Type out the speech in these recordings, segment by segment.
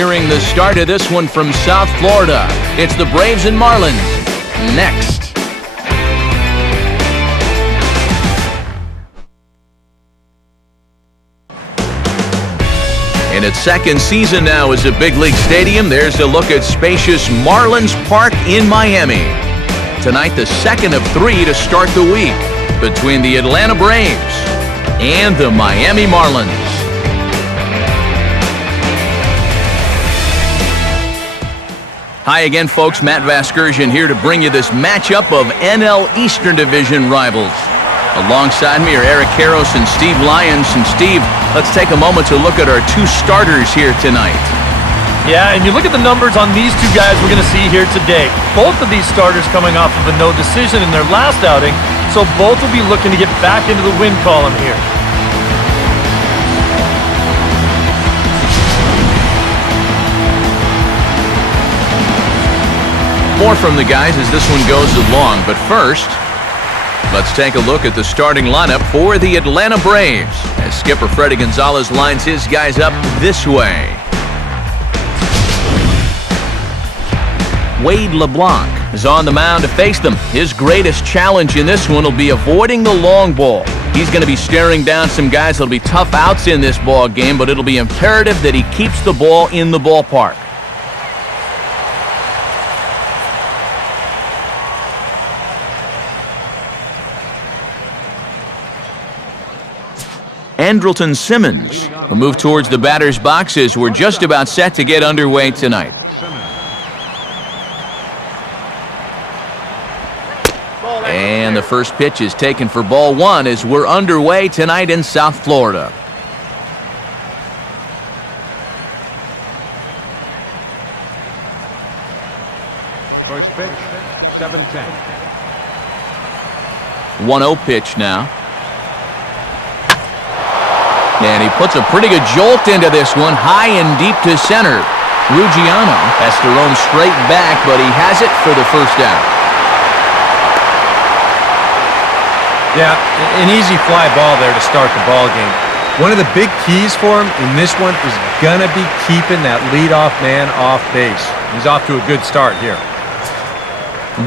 nearing the start of this one from South Florida. It's the Braves and Marlins. Next. In its second season now as a big league stadium, there's a look at spacious Marlins Park in Miami. Tonight, the second of 3 to start the week between the Atlanta Braves and the Miami Marlins. Hi again, folks. Matt Vasgersian here to bring you this matchup of NL Eastern Division rivals. Alongside me are Eric Karros and Steve Lyons. And Steve, let's take a moment to look at our 2 starters here tonight. Yeah, and you look at the numbers on these 2 guys we're going to see here today. Both of these starters coming off of a no decision in their last outing, so both will be looking to get back into the win column here. More from the guys as this one goes along, but first, let's take a look at the starting lineup for the Atlanta Braves as skipper Freddie Gonzalez lines his guys up this way. Wade LeBlanc is on the mound to face them. His greatest challenge in this one will be avoiding the long ball. He's going to be staring down some guys that'll be tough outs in this ball game, but it'll be imperative that he keeps the ball in the ballpark. Andrelton Simmons will move towards the batter's boxes. We're just about set to get underway tonight. And the first pitch is taken for ball 1 as we're underway tonight in South Florida. First pitch, 7-10. 1-0 pitch now. And he puts a pretty good jolt into this one, high and deep to center. Ruggiano has to roam straight back, but he has it for the first out. Yeah, an easy fly ball there to start the ball game. One of the big keys for him in this one is going to be keeping that leadoff man off base. He's off to a good start here.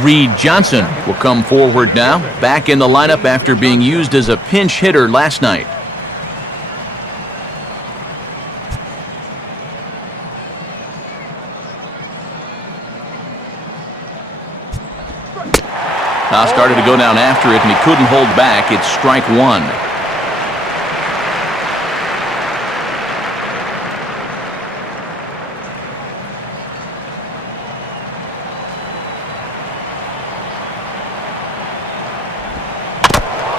Reed Johnson will come forward now, back in the lineup after being used as a pinch hitter last night. Now started to go down after it, and he couldn't hold back. It's strike 1.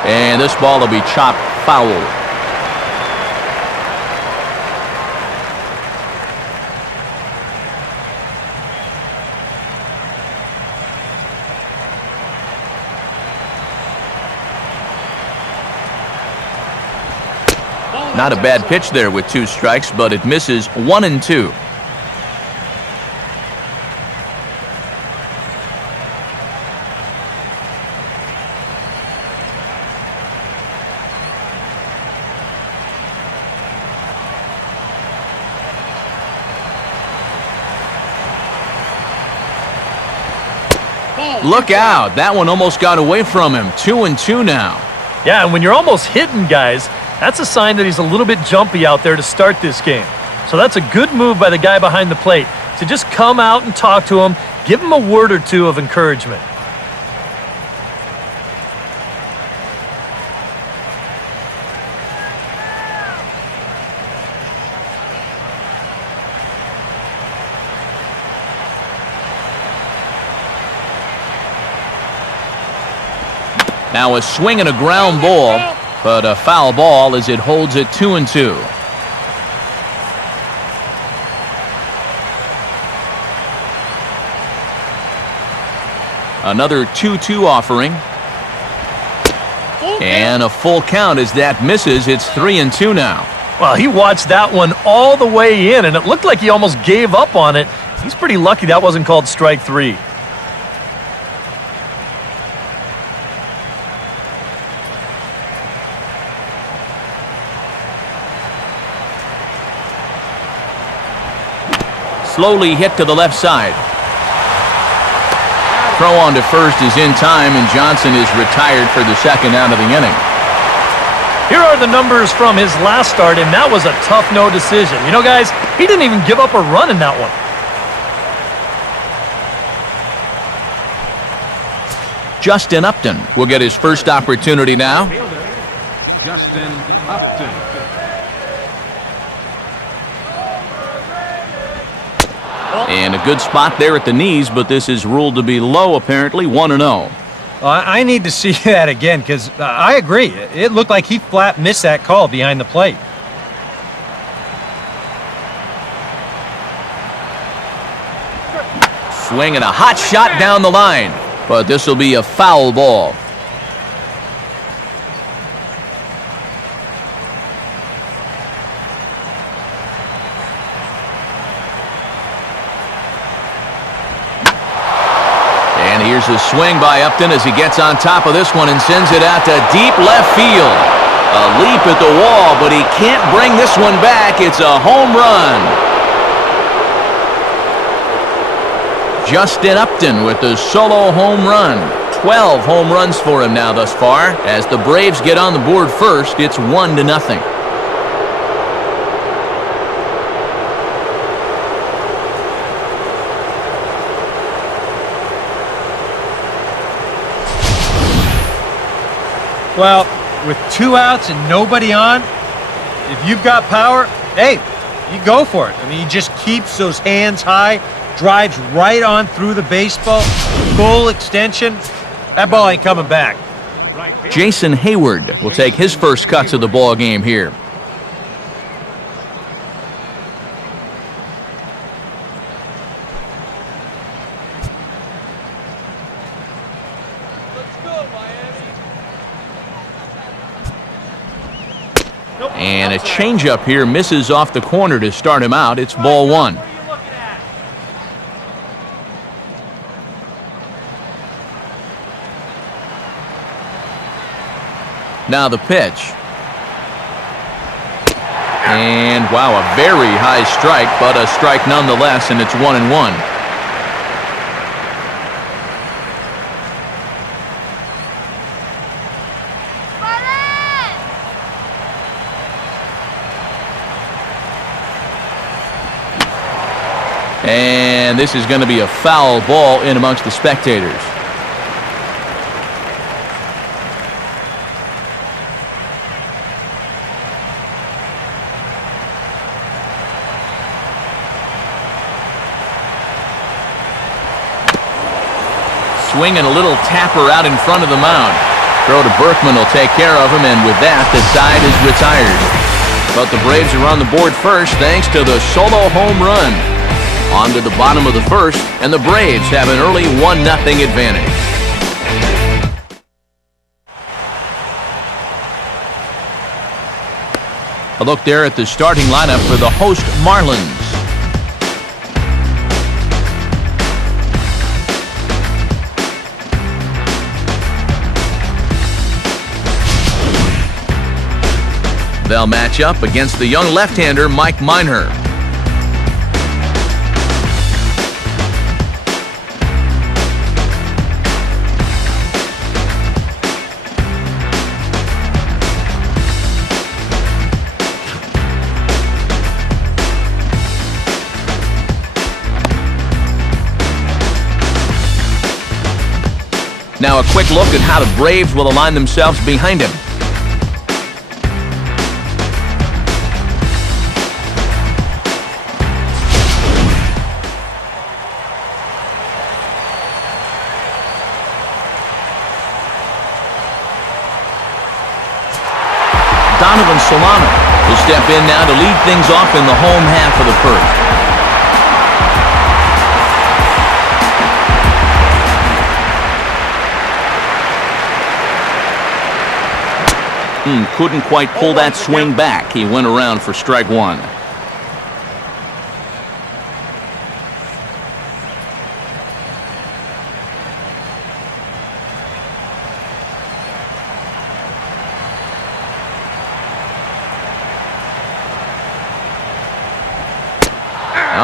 And this ball will be chopped foul. Not a bad pitch there with 2 strikes, but it misses 1 and 2. Look out. That one almost got away from him. 2 and 2 now. Yeah, and when you're almost hitting guys, that's a sign that he's a little bit jumpy out there to start this game. So that's a good move by the guy behind the plate to just come out and talk to him, give him a word or 2 of encouragement. Now a swing and a ground ball, but a foul ball as it holds it 2 and 2. Another 2-2 offering. And a full count as that misses. It's 3 and 2 now. Well, he watched that one all the way in, and it looked like he almost gave up on it. He's pretty lucky that wasn't called strike 3. Slowly hit to the left side. Throw on to first is in time, and Johnson is retired for the second out of the inning. Here are the numbers from his last start, and that was a tough no decision. You know, guys, he didn't even give up a run in that one. Justin Upton will get his first opportunity now. Justin Upton. And a good spot there at the knees, but this is ruled to be low, apparently, 1-0. Well, I need to see that again because I agree. It looked like he flat missed that call behind the plate. Swing and a hot shot down the line, but this will be a foul ball. And here's a swing by Upton as he gets on top of this one and sends it out to deep left field. A leap at the wall, but he can't bring this one back. It's a home run. Justin Upton with the solo home run. 12 home runs for him now thus far. As the Braves get on the board first, it's 1-0. Well, with 2 outs and nobody on, if you've got power, hey, you go for it. I mean, he just keeps those hands high, drives right on through the baseball, full extension. That ball ain't coming back. Jason Hayward will take his first cuts of the ball game here. And a changeup here misses off the corner to start him out. It's ball 1. Now the pitch. And wow, a very high strike, but a strike nonetheless, and it's 1-1. And this is going to be a foul ball in amongst the spectators. Swinging a little tapper out in front of the mound. Throw to Berkman will take care of him, and with that, the side is retired. But the Braves are on the board first thanks to the solo home run. On to the bottom of the first, and the Braves have an early 1-0 advantage. A look there at the starting lineup for the host Marlins. They'll match up against the young left-hander Mike Minor. Now a quick look at how the Braves will align themselves behind him. Donovan Solano will step in now to lead things off in the home half of the first. Couldn't quite pull that swing back. He went around for strike 1.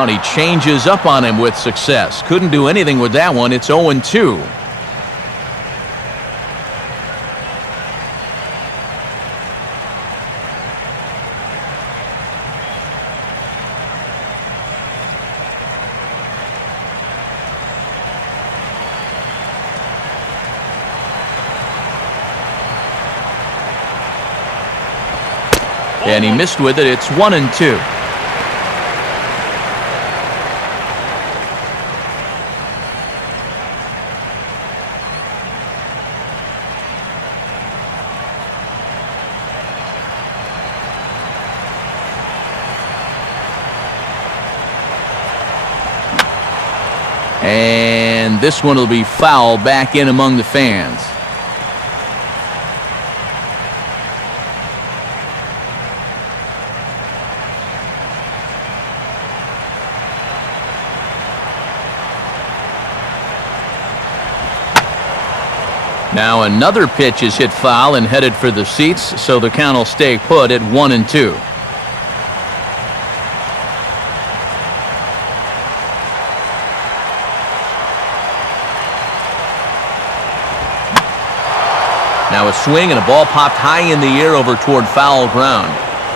Well, and he changes up on him with success. Couldn't do anything with that one. It's 0-2. And he missed with it. It's 1-2. And this one will be foul back in among the fans. Now another pitch is hit foul and headed for the seats, so the count will stay put at 1-2. Now a swing and a ball popped high in the air over toward foul ground.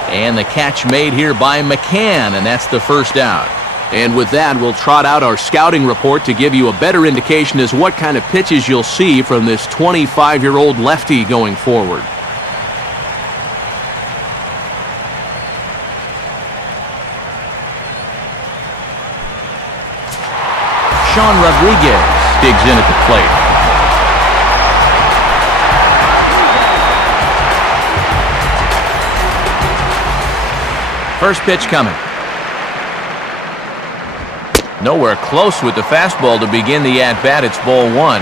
And the catch made here by McCann, and that's the first out. And with that, we'll trot out our scouting report to give you a better indication as what kind of pitches you'll see from this 25-year-old lefty going forward. Sean Rodriguez digs in at the plate. First pitch coming. Nowhere close with the fastball to begin the at-bat. It's ball one.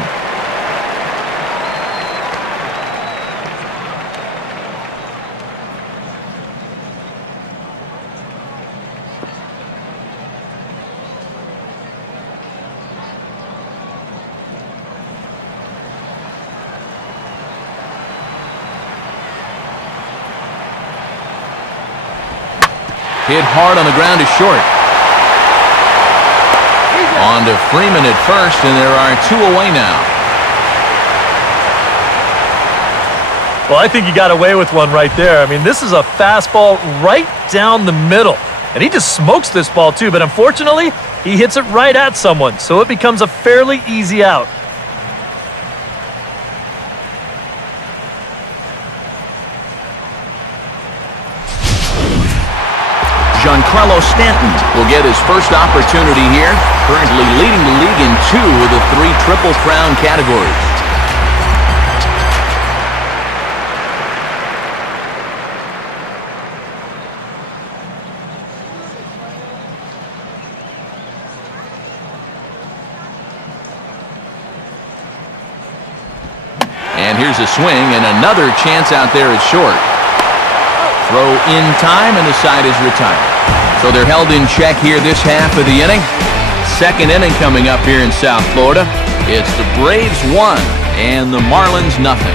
Hit hard on the ground to short. On to Freeman at first, and there are two away now. Well, I think he got away with one right there. I mean, this is a fastball right down the middle. And he just smokes this ball too, but unfortunately, he hits it right at someone, so it becomes a fairly easy out. Giancarlo Stanton will get his first opportunity here, currently leading the league in 2 of the 3 Triple Crown categories. And here's a swing and another chance out there at short. Throw in time, and the side is retired. So they're held in check here this half of the inning. Second inning coming up here in South Florida. It's the Braves 1 and the Marlins nothing.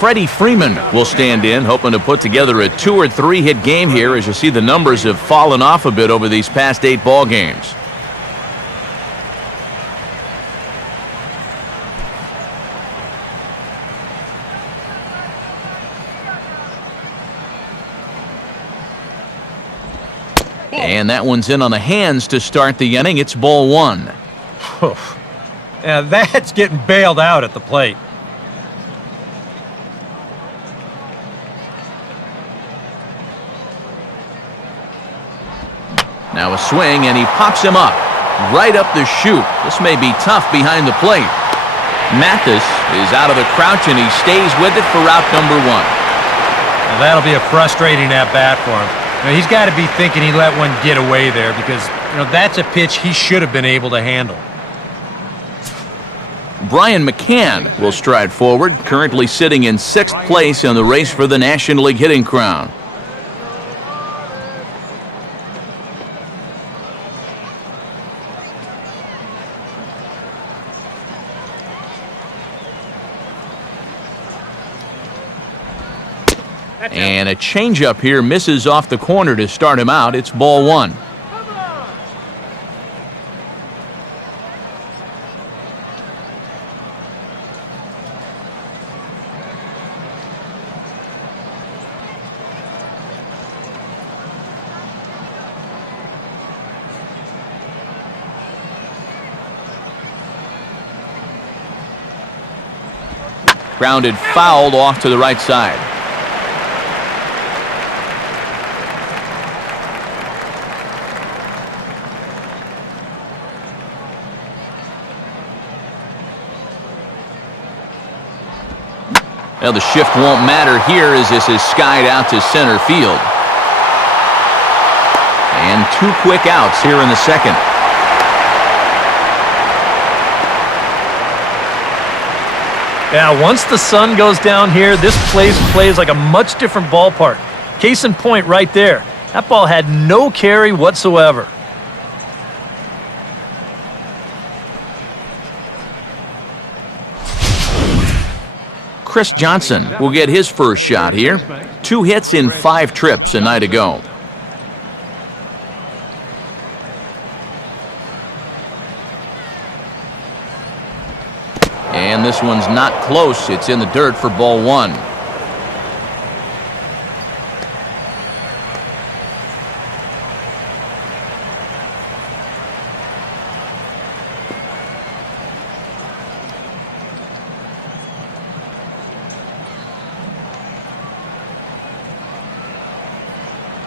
Freddie Freeman will stand in, hoping to put together a 2 or 3 hit game here. As you see, the numbers have fallen off a bit over these past 8 ball games. And that one's in on the hands to start the inning. It's ball 1. Now that's getting bailed out at the plate. Now a swing, and he pops him up. Right up the chute. This may be tough behind the plate. Mathis is out of the crouch, and he stays with it for out number 1. Now that'll be a frustrating at-bat for him. Now, he's got to be thinking he let one get away there because, that's a pitch he should have been able to handle. Brian McCann will stride forward, currently sitting in 6th place in the race for the National League hitting crown. And a changeup here misses off the corner to start him out. It's ball one. Grounded fouled off to the right side. Well, the shift won't matter here as this is skied out to center field. And 2 quick outs here in the second. Yeah, once the sun goes down here, this place plays like a much different ballpark. Case in point right there. That ball had no carry whatsoever. Chris Johnson will get his first shot here. 2 hits in 5 trips a night ago. And this one's not close. It's in the dirt for ball one.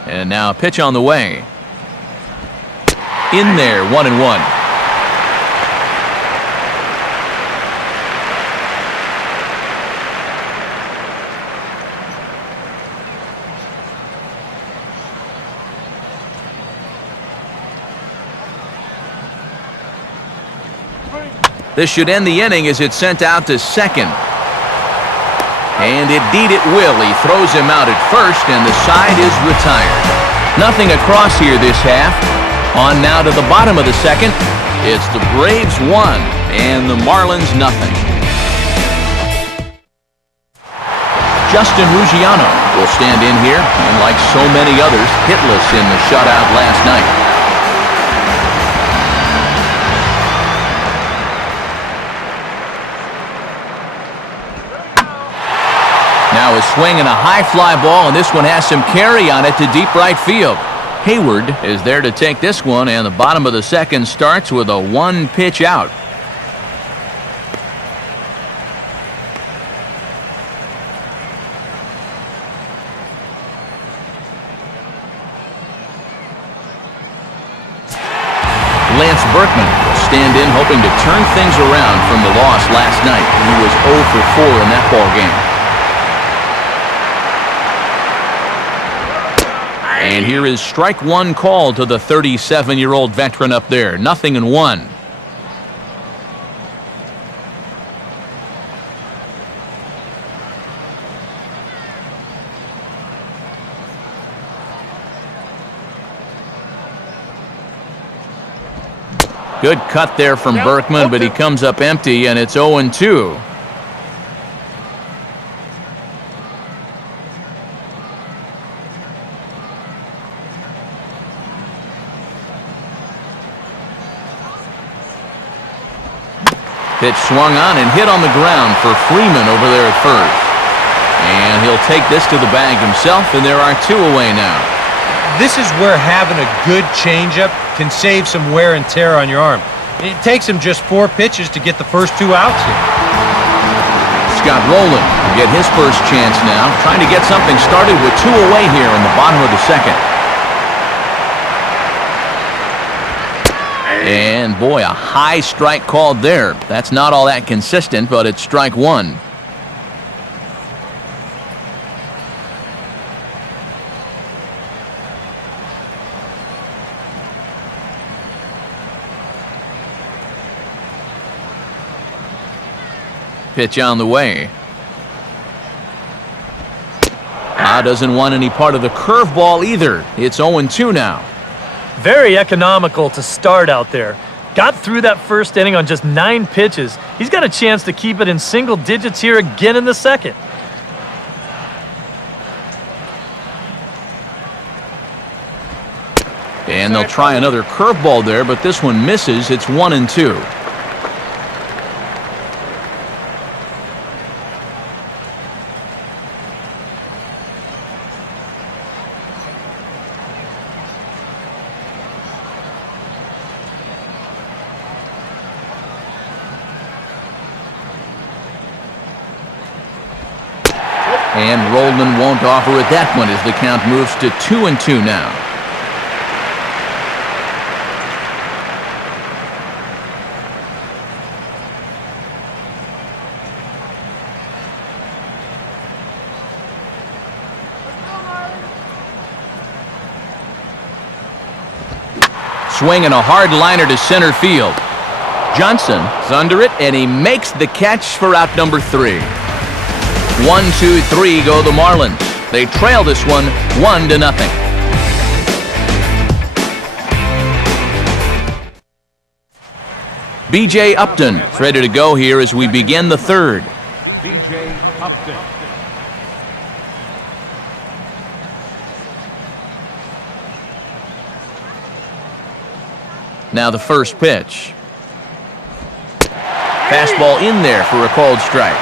And now a pitch on the way. In there, 1-1. This should end the inning as it's sent out to second. And indeed it will. He throws him out at first, and the side is retired. Nothing across here this half. On now to the bottom of the second. It's the Braves 1 and the Marlins nothing. Justin Ruggiano will stand in here, and like so many others, hitless in the shutout last night. Now a swing and a high fly ball, and this one has some carry on it to deep right field. Hayward is there to take this one, and the bottom of the second starts with a 1-pitch out. Lance Berkman will stand in, hoping to turn things around from the loss last night. He was 0 for 4 in that ball game. And here is strike one called to the 37-year-old veteran up there. 0-1. Good cut there from Berkman, but he comes up empty, and it's 0-2. Pitch swung on and hit on the ground for Freeman over there at first. And he'll take this to the bag himself, and there are 2 away now. This is where having a good changeup can save some wear and tear on your arm. It takes him just 4 pitches to get the first 2 outs here. Scott Rowland will get his first chance now, trying to get something started with 2 away here in the bottom of the second. And boy, a high strike called there. That's not all that consistent, but it's strike one. Pitch on the way. Doesn't want any part of the curveball either. It's 0-2 now. Very economical to start out there. Got through that first inning on just 9 pitches. He's got a chance to keep it in single digits here again in the second. And they'll try another curveball there, but this one misses. It's 1-2. And Roldman won't offer it that one as the count moves to 2-2 now. Swinging a hard liner to center field. Johnson's under it, and he makes the catch for out number 3. 1-2-3 go the Marlins. They trail this one 1-0. B.J. Upton is ready to go here as we begin the third. B.J. Upton. Now the first pitch. Fastball in there for a called strike.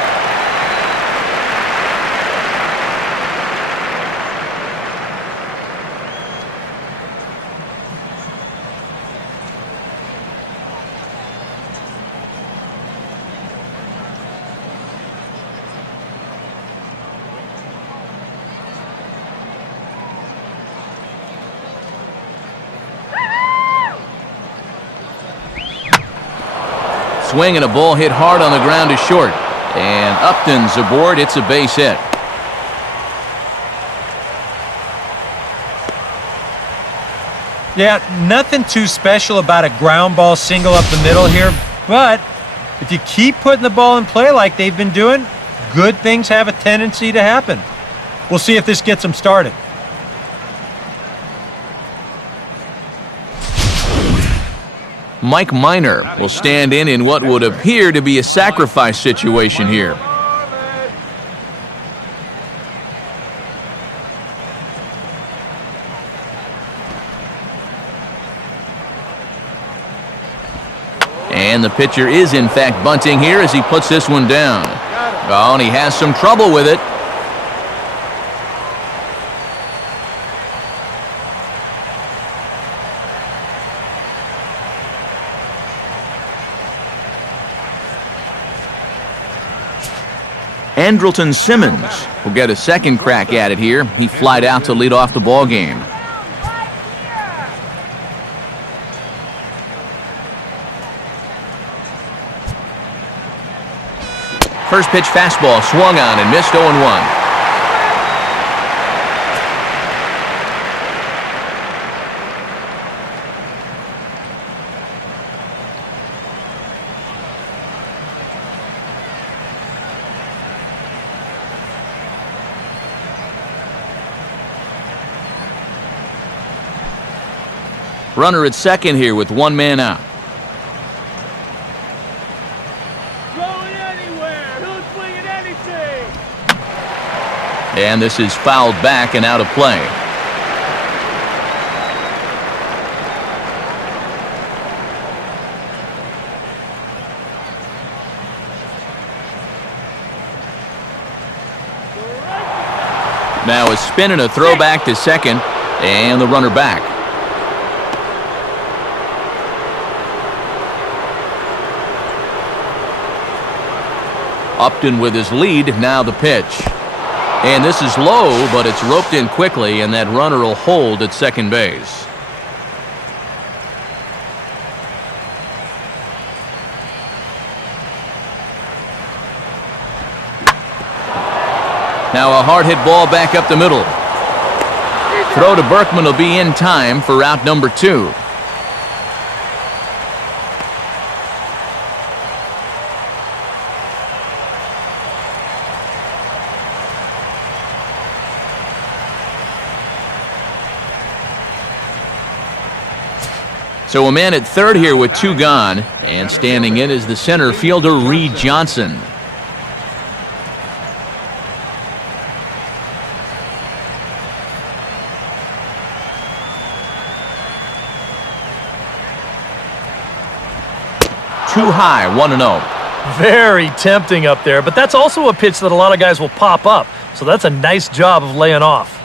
Swing and a ball hit hard on the ground to short. And Upton's aboard. It's a base hit. Yeah, nothing too special about a ground ball single up the middle here, but if you keep putting the ball in play like they've been doing, good things have a tendency to happen. We'll see if this gets them started. Mike Minor will stand in what would appear to be a sacrifice situation here. And the pitcher is in fact bunting here as he puts this one down. Oh, and he has some trouble with it. Andrelton Simmons will get a second crack at it here. He flied out to lead off the ball game. First pitch fastball swung on and missed 0-1. Runner at second here with one man out. Going anywhere. Who's swinging anything? And this is fouled back and out of play. Now a spin and a throw back to second, and the runner back. Upton with his lead, now the pitch. And this is low, but it's roped in quickly, and that runner will hold at second base. Now a hard hit ball back up the middle. Throw to Berkman will be in time for out number 2. So a man at third here with 2 gone, and standing in is the center fielder, Reed Johnson. too high, 1-0. Very tempting up there, but that's also a pitch that a lot of guys will pop up. So that's a nice job of laying off.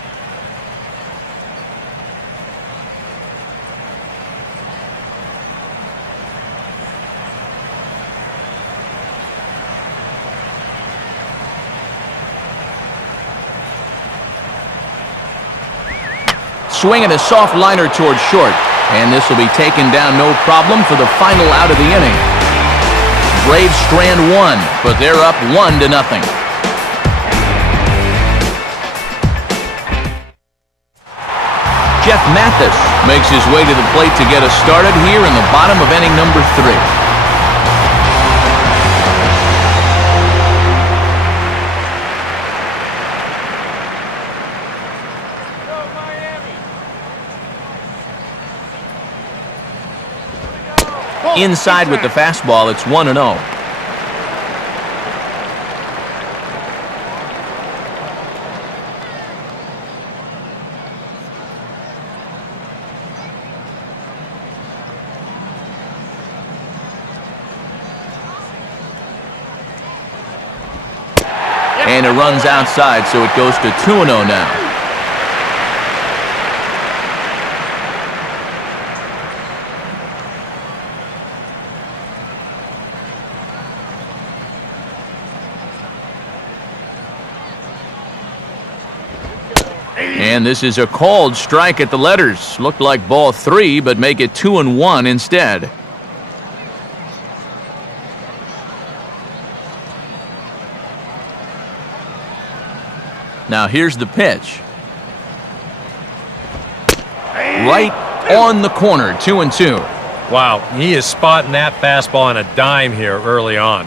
Swinging a soft liner towards short, and this will be taken down no problem for the final out of the inning. Braves strand one, but they're up 1-0. Jeff Mathis makes his way to the plate to get us started here in the bottom of inning number 3. Inside with the fastball, it's 1-0. And it runs outside, so it goes to 2-0 now. And this is a called strike at the letters. Looked like ball 3, but make it 2-1 instead. Now here's the pitch. Right on the corner, 2-2. Wow, he is spotting that fastball on a dime here early on.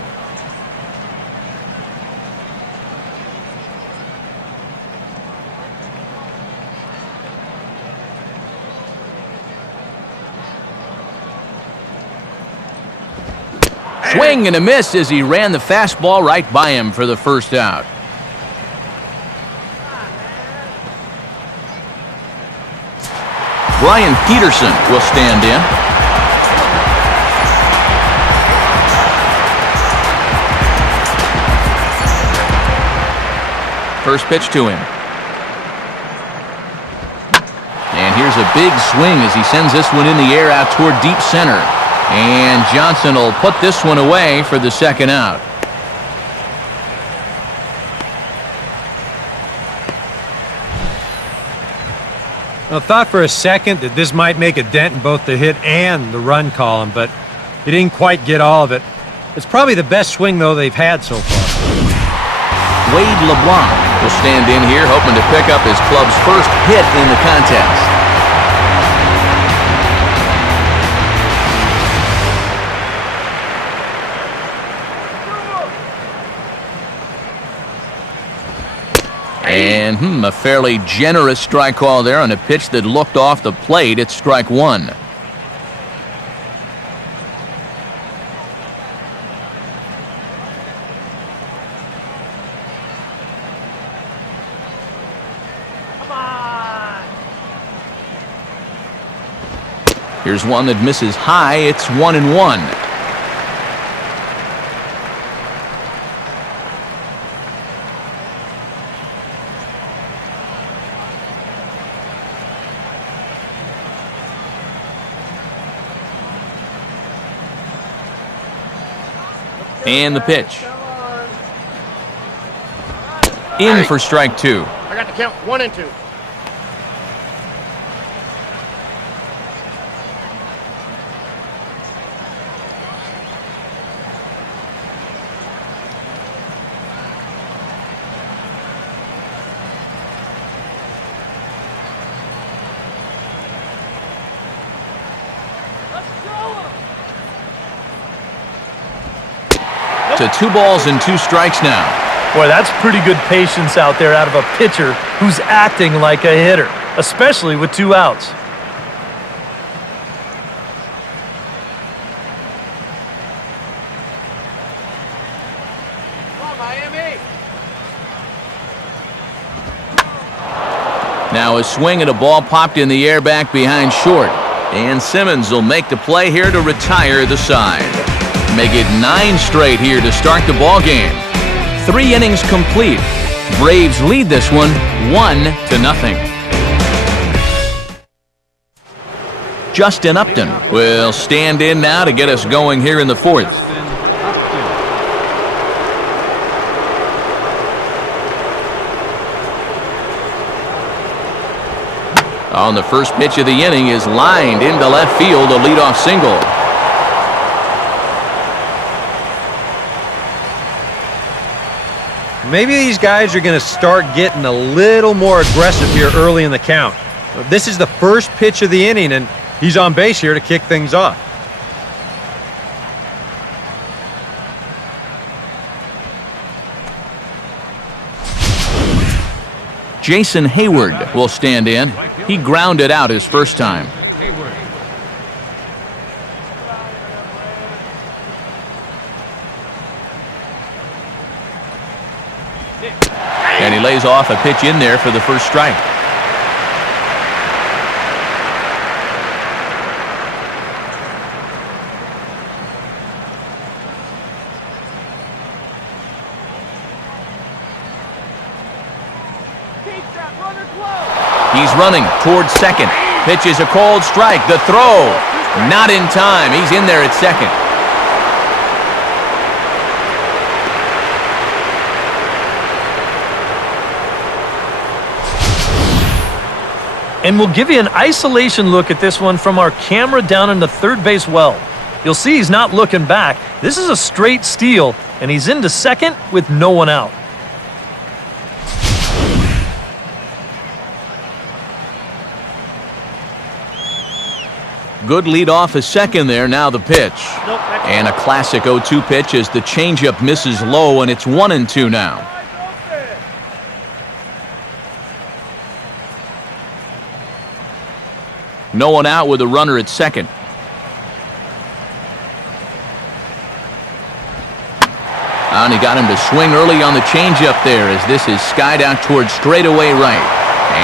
Swing and a miss as he ran the fastball right by him for the first out. Brian Peterson will stand in. First pitch to him. And here's a big swing as he sends this one in the air out toward deep center. And Johnson will put this one away for the second out. I thought for a second that this might make a dent in both the hit and the run column, but he didn't quite get all of it. It's probably the best swing, though, they've had so far. Wade LeBlanc will stand in here, hoping to pick up his club's first hit in the contest. And a fairly generous strike call there on a pitch that looked off the plate. It's strike 1. Come on. Here's one that misses high. It's 1-1. And the pitch. In for strike 2. I got the count 1 and 2. To 2 balls and 2 strikes now. Boy, that's pretty good patience out there out of a pitcher who's acting like a hitter, especially with 2 outs. Come on, Miami. Now a swing and a ball popped in the air back behind short. And Simmons will make the play here to retire the side. make it 9 straight here to start the ball game. 3 innings complete. Braves lead this one 1-0. Justin Upton will stand in now to get us going here in the 4th. On the first pitch of the inning is lined into left field, a leadoff single. Maybe these guys are going to start getting a little more aggressive here early in the count. This is the first pitch of the inning, and he's on base here to kick things off. Jason Hayward will stand in. He grounded out his first time. And he lays off a pitch in there for the first strike. He's running towards second. Pitch is a called strike. The throw, not in time. He's in there at second. And we'll give you an isolation look at this one from our camera down in the third base well. You'll see he's not looking back. This is a straight steal, and he's into second with no one out. Good lead off a second there. Now the pitch. And a classic 0-2 pitch as the changeup misses low, and it's 1-2 now. No one out with a runner at second. And he got him to swing early on the changeup there as this is skied out towards straightaway right.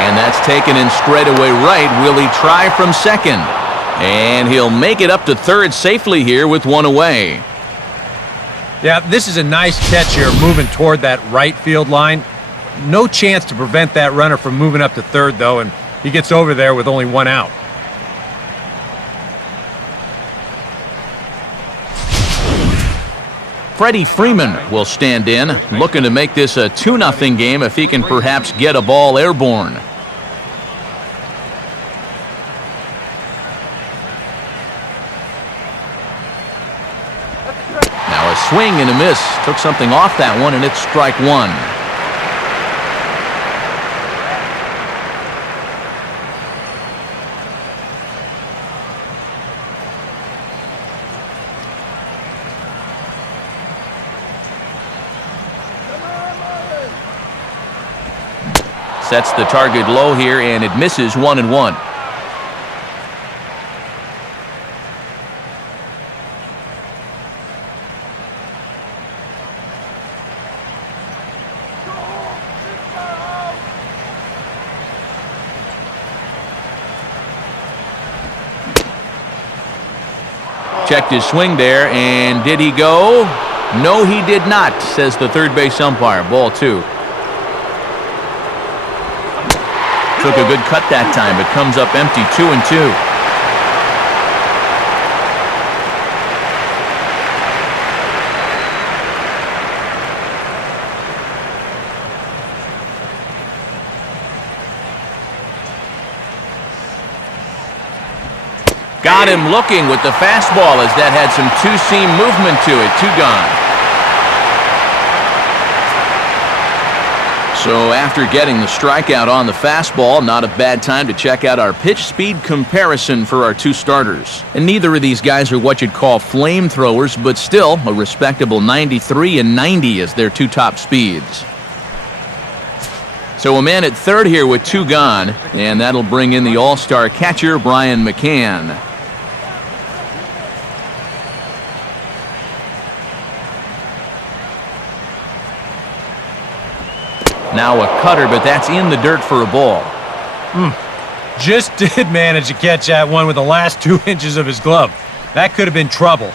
And that's taken in straightaway right. Will he try from second? And he'll make it up to third safely here with one away. Yeah, this is a nice catch here, moving toward that right field line. No chance to prevent that runner from moving up to third, though, and he gets over there with only one out. Freddie Freeman will stand in, looking to make this a 2-0 game if he can perhaps get a ball airborne. Now a swing and a miss. Took something off that one, and it's strike one. Sets the target low here, and it misses 1-1. Checked his swing there, and did he go? No, he did not, says the third base umpire. Ball 2. Took a good cut that time, but comes up empty. 2-2. Got him looking with the fastball as that had some two-seam movement to it. 2 gone. So after getting the strikeout on the fastball, not a bad time to check out our pitch speed comparison for our 2 starters. And neither of these guys are what you'd call flamethrowers, but still a respectable 93 and 90 as their 2 top speeds. So a man at third here with 2 gone, and that'll bring in the all-star catcher, Brian McCann. Now a cutter, but that's in the dirt for a ball. Just did manage to catch that one with the last 2 inches of his glove. That could have been trouble.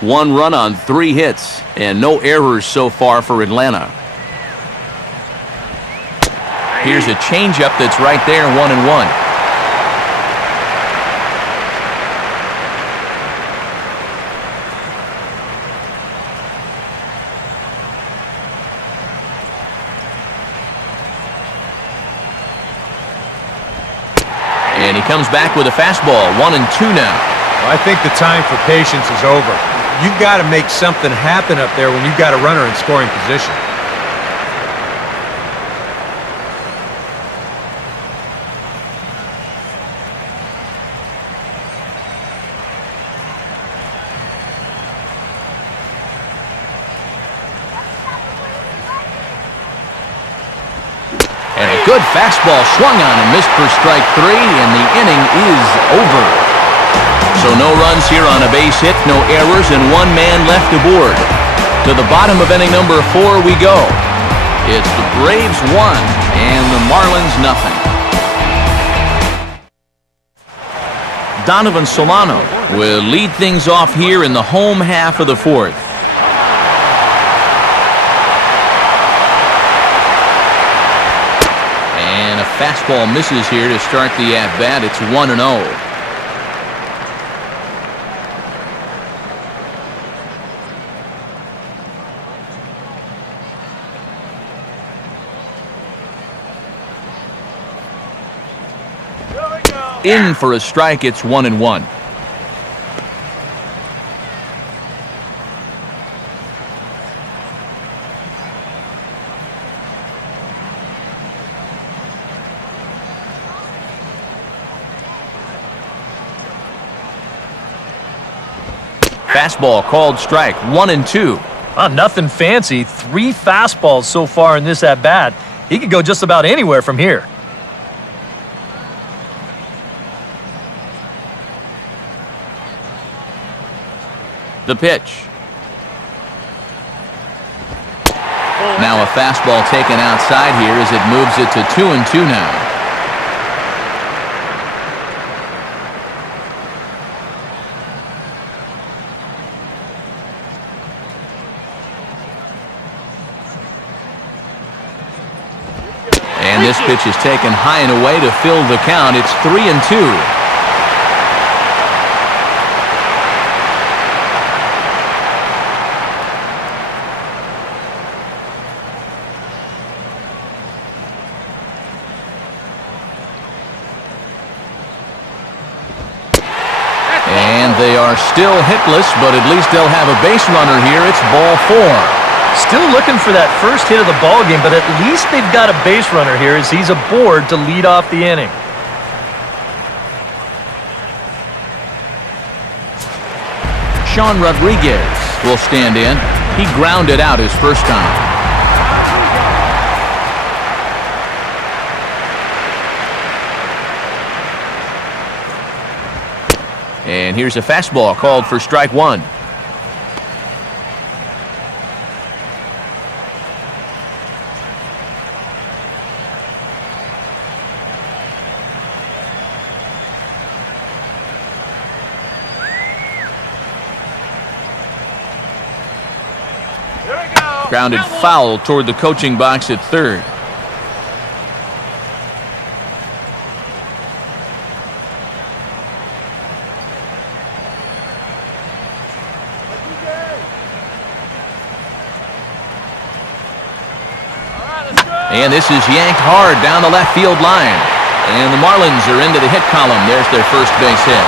1 run on 3 hits, and no errors so far for Atlanta. Here's a changeup that's right there, 1-1. And he comes back with a fastball, 1-2 now. Well, I think the time for patience is over. You've got to make something happen up there when you've got a runner in scoring position. And a good fastball swung on and missed for strike 3, and the inning is over. So no runs here on a base hit, no errors, and 1 man left aboard. To the bottom of inning number 4 we go. It's the Braves 1 and the Marlins nothing. Donovan Solano will lead things off here in the home half of the 4th. And a fastball misses here to start the at-bat. It's 1-0. In for a strike, it's 1-1. Fastball called strike, 1-2. Nothing fancy. 3 fastballs so far in this at-bat. He could go just about anywhere from here. The pitch. Now a fastball taken outside here as it moves it to 2-2 now. And this pitch is taken high and away to fill the count. It's 3-2. They are still hitless, but at least they'll have a base runner here. It's ball 4. Still looking for that first hit of the ball game, but at least they've got a base runner here as he's aboard to lead off the inning. Sean Rodriguez will stand in. He grounded out his first time. And here's a fastball called for strike 1. Grounded foul toward the coaching box at third. And this is yanked hard down the left field line. And the Marlins are into the hit column. There's their first base hit.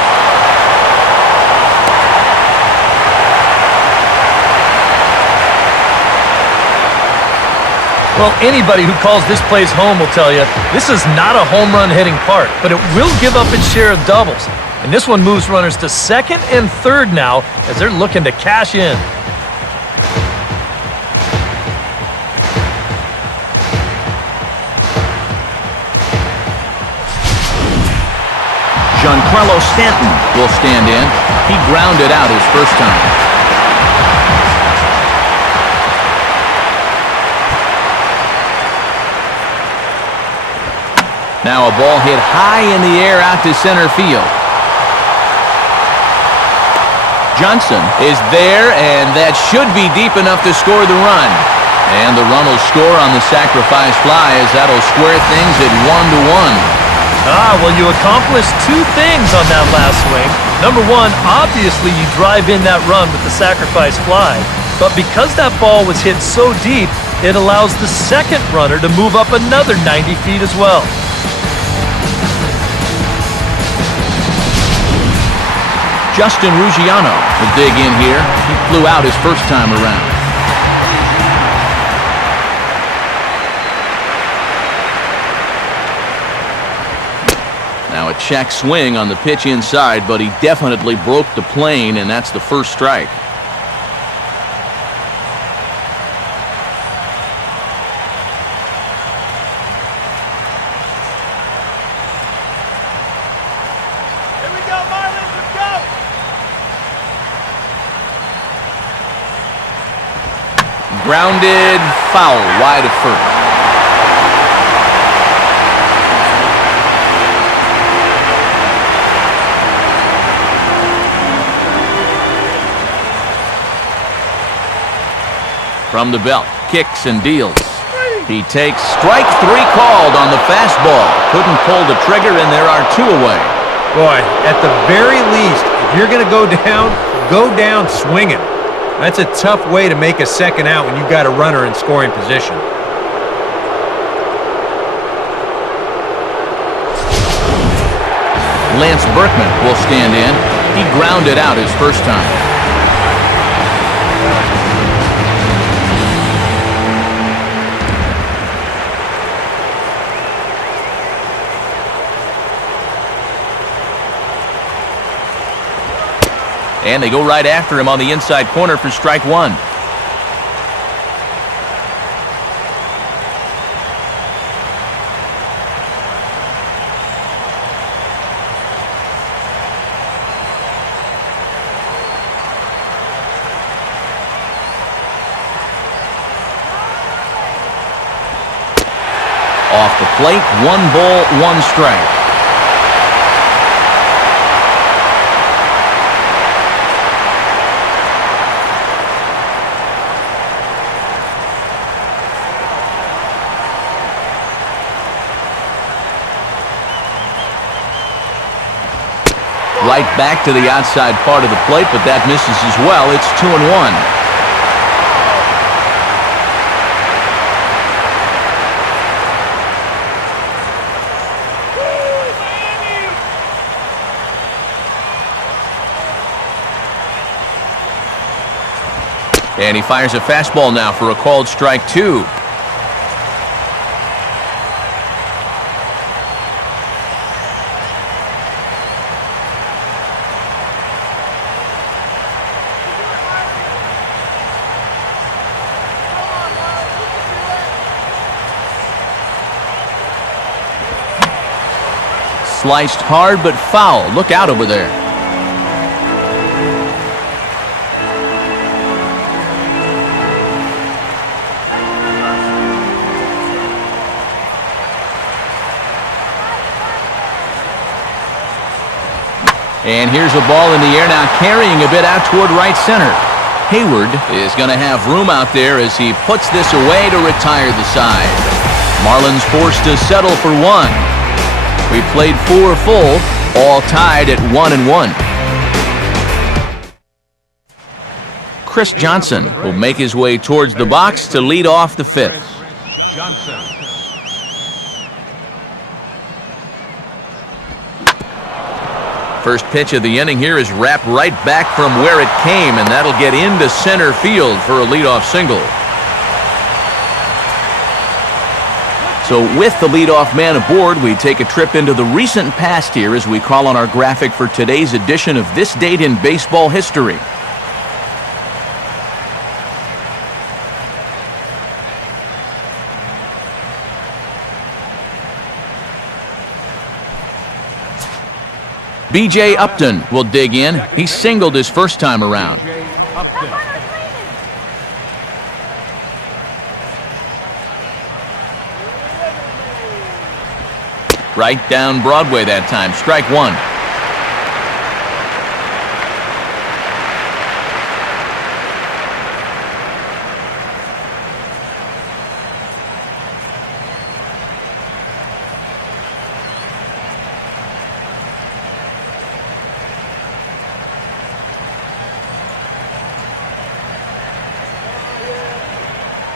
Well, anybody who calls this place home will tell you this is not a home run hitting park, but it will give up its share of doubles. And this one moves runners to second and third now as they're looking to cash in. Giancarlo Stanton will stand in. He grounded out his first time. Now a ball hit high in the air out to center field. Johnson is there, and that should be deep enough to score the run. And the run will score on the sacrifice fly, as that'll square things at 1-1. Well, you accomplished two things on that last swing. Number one, obviously you drive in that run with the sacrifice fly. But because that ball was hit so deep, it allows the second runner to move up another 90 feet as well. Justin Ruggiano will dig in here. He flew out his first time around. Now a check swing on the pitch inside, but he definitely broke the plane, and that's the first strike. Here we go, Marlins, let's go! Grounded foul wide of first. From the belt, kicks and deals. He takes strike three called on the fastball. Couldn't pull the trigger, and there are two away. Boy, at the very least, if you're going to go down swinging. That's a tough way to make a second out when you've got a runner in scoring position. Lance Berkman will stand in. He grounded out his first time. And they go right after him on the inside corner for strike one. Off the plate, 1 ball, 1 strike. Right back to the outside part of the plate, but that misses as well. It's 2-1. And he fires a fastball now for a called strike two. Sliced hard but foul. Look out over there. And here's a ball in the air now, carrying a bit out toward right center. Hayward is going to have room out there as he puts this away to retire the side. Marlins forced to settle for one. We played 4 full, all tied at 1-1. Chris Johnson will make his way towards the box to lead off the 5th. Johnson. First pitch of the inning here is wrapped right back from where it came, and that'll get into center field for a leadoff single. So with the leadoff man aboard, we take a trip into the recent past here as we call on our graphic for today's edition of This Date in Baseball History. B.J. Upton will dig in. He singled his first time around. Upton. Right down Broadway that time. Strike one.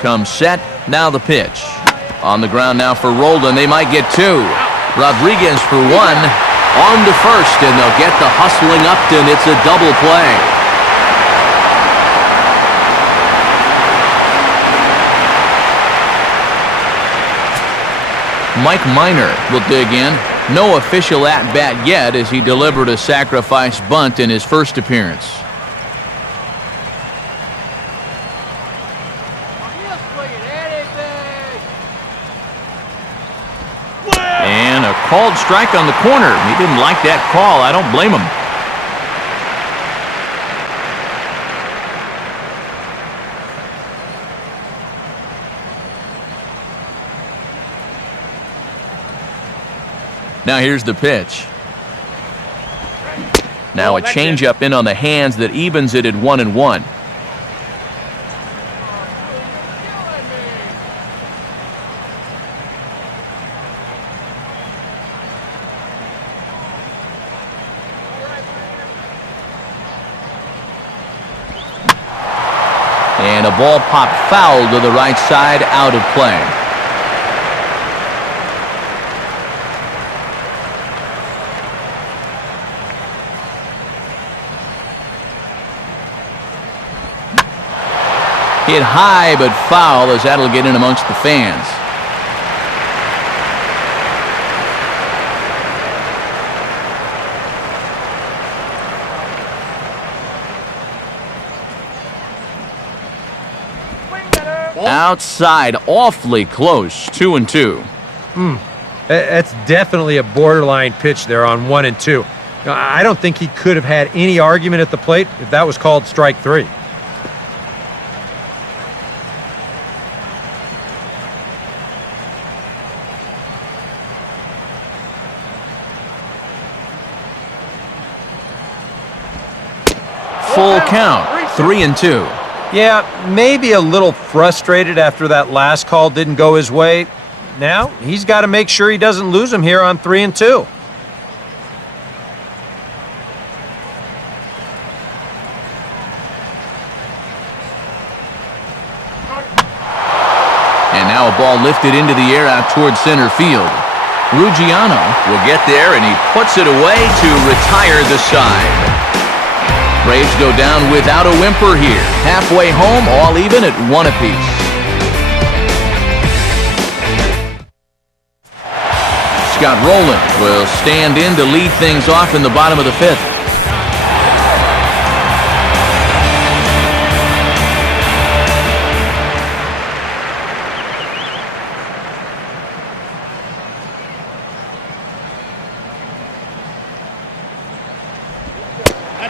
comes set. Now the pitch. On the ground now for Roldan. They might get two. Rodriguez for one. On to first, and they'll get the hustling Upton. It's a double play. Mike Minor will dig in. No official at-bat yet as he delivered a sacrifice bunt in his first appearance. And a called strike on the corner. He didn't like that call. I don't blame him. Now here's the pitch. Now a changeup in on the hands that evens it at 1-1. And a ball popped foul to the right side, out of play. Hit high but foul as that'll get in amongst the fans. Outside, awfully close, 2-2. That's definitely a borderline pitch there on 1-2. Now, I don't think he could have had any argument at the plate if that was called strike three. Full count, 3-2. Yeah, maybe a little frustrated after that last call didn't go his way. Now, he's got to make sure he doesn't lose him here on 3-2. And now a ball lifted into the air out towards center field. Ruggiano will get there, and he puts it away to retire the side. Braves go down without a whimper here. Halfway home, all even at 1 apiece. Scott Rowland will stand in to lead things off in the bottom of the 5th.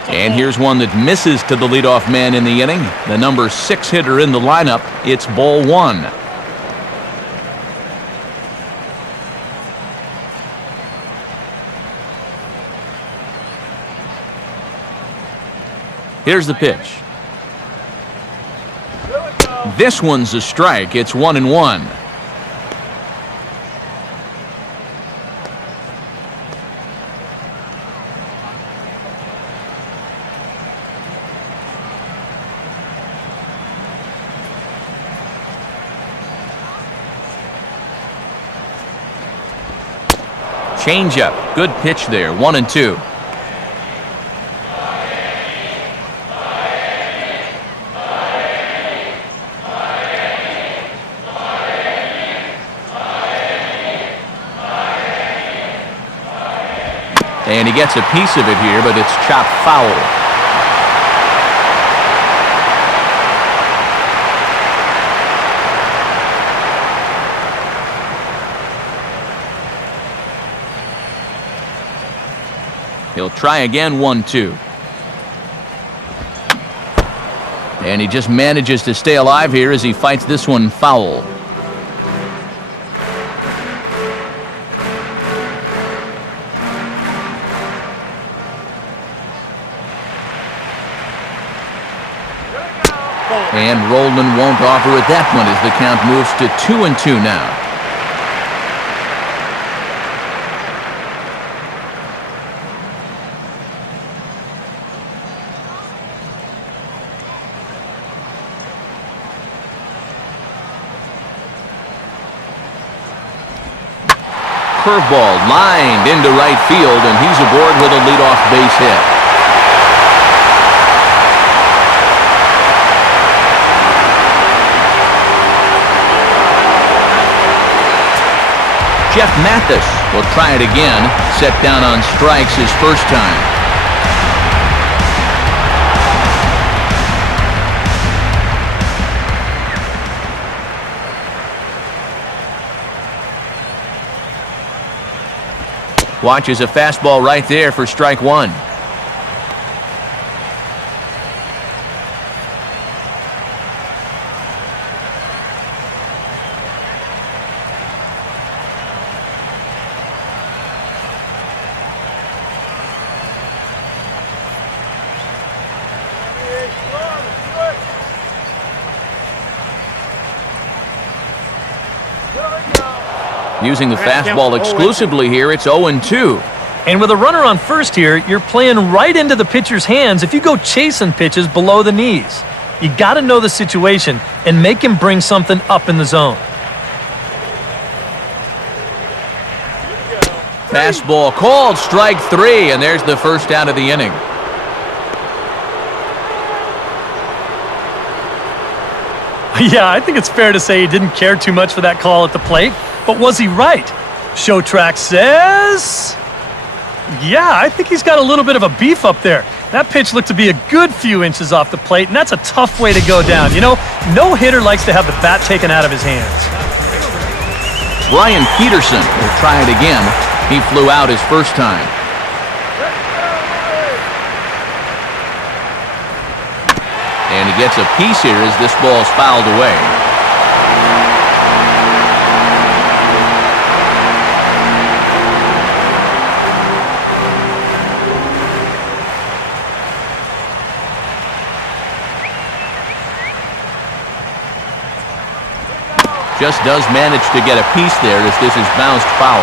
And here's one that misses to the leadoff man in the inning. The number 6 hitter in the lineup. It's ball 1. Here's the pitch. This one's a strike. It's 1-1. Changeup. Good pitch there. 1-2. And he gets a piece of it here, but it's chopped foul. He'll try again, 1-2. And he just manages to stay alive here as he fights this one foul. And Roldan won't offer at that one as the count moves to 2-2 now. curveball lined into right field, and he's aboard with a leadoff base hit. Jeff Mathis will try it again, set down on strikes his first time. Watches a fastball right there for strike one. Using the fastball exclusively here, it's 0-2. And with a runner on first here, you're playing right into the pitcher's hands if you go chasing pitches below the knees. You got to know the situation and make him bring something up in the zone. Fastball called, strike three, and there's the first out of the inning. Yeah, I think it's fair to say he didn't care too much for that call at the plate. But was he right? Show track says... Yeah, I think he's got a little bit of a beef up there. That pitch looked to be a good few inches off the plate, and that's a tough way to go down. You know, no hitter likes to have the bat taken out of his hands. Brian Peterson will try it again. He flew out his first time. And he gets a piece here as this ball is fouled away. Just does manage to get a piece there as this is bounced foul.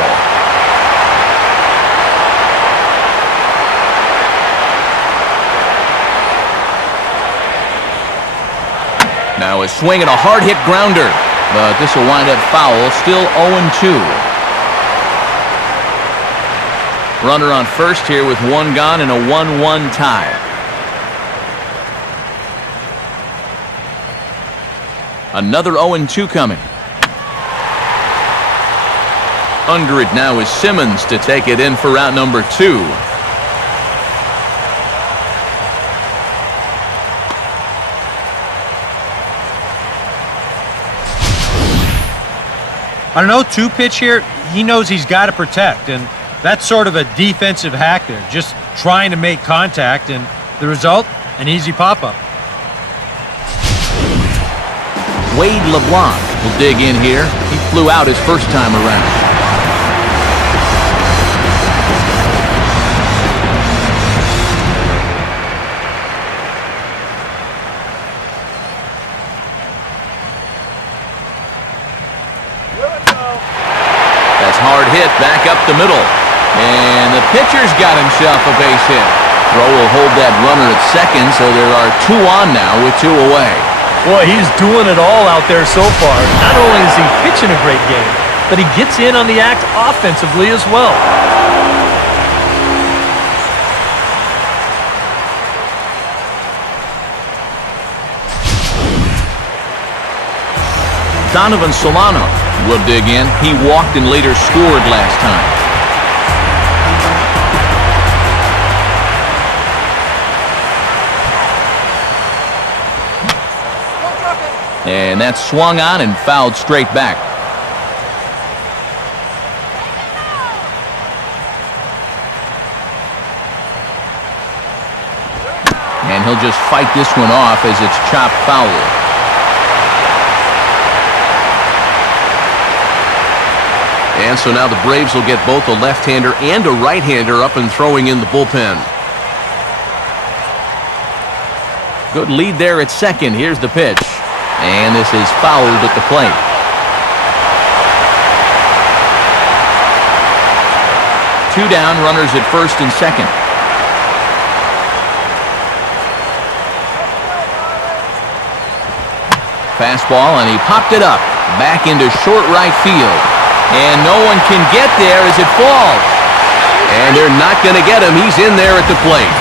Now a swing and a hard hit grounder, but this will wind up foul, still 0-2. Runner on first here with one gone and a 1-1 tie. Another 0-2 coming. Under it now is Simmons to take it in for route number two. I don't know, 2-pitch here, he knows he's got to protect, and that's sort of a defensive hack there, just trying to make contact, and the result, an easy pop-up. Wade LeBlanc will dig in here. He flew out his first time around. That's hard hit back up the middle. And the pitcher's got himself a base hit. Throw will hold that runner at second, so there are two on now with two away. Boy, he's doing it all out there so far. Not only is he pitching a great game, but he gets in on the act offensively as well. Donovan Solano will dig in. He walked and later scored last time. And that's swung on and fouled straight back. And he'll just fight this one off as it's chopped foul. And so now the Braves will get both a left-hander and a right-hander up and throwing in the bullpen. Good lead there at second. Here's the pitch. And this is fouled at the plate. Two down, runners at first and second. Fastball, and he popped it up. Back into short right field. And no one can get there as it falls. And they're not going to get him. He's in there at the plate.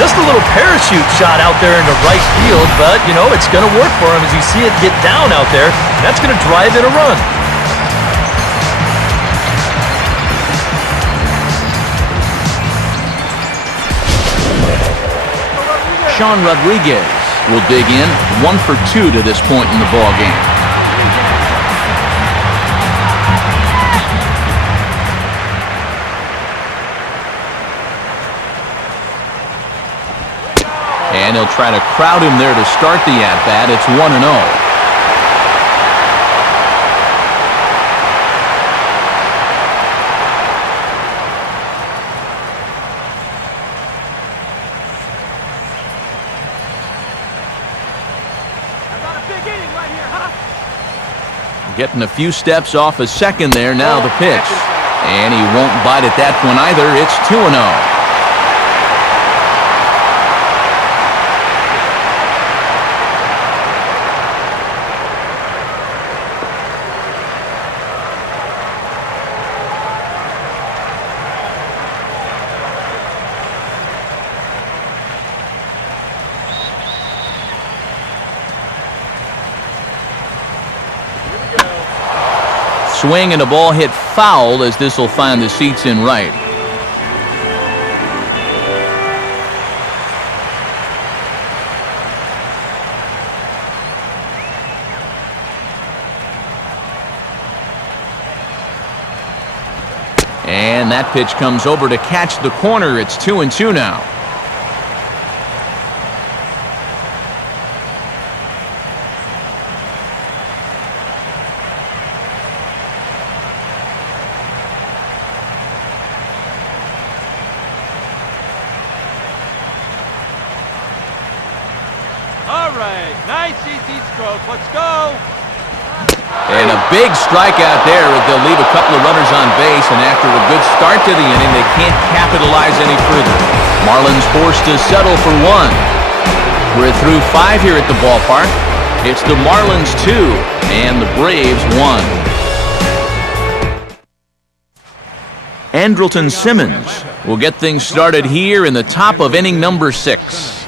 Just a little parachute shot out there into right field, but, you know, it's going to work for him as you see it get down out there. That's going to drive in a run. Sean Rodriguez will dig in, 1 for 2 to this point in the ball game. And he'll try to crowd him there to start the at-bat. It's 1-0. Getting a few steps off a second there. Now the pitch. And he won't bite at that one either. It's 2-0. Swing and a ball hit foul as this will find the seats in right. And that pitch comes over to catch the corner. It's 2-2 now. Nice easy stroke. Let's go. And a big strikeout there. They'll leave a couple of runners on base, and after a good start to the inning, they can't capitalize any further. Marlins forced to settle for 1. We're through 5 here at the ballpark. It's the Marlins 2 and the Braves 1. Andrelton Simmons will get things started here in the top of inning number 6.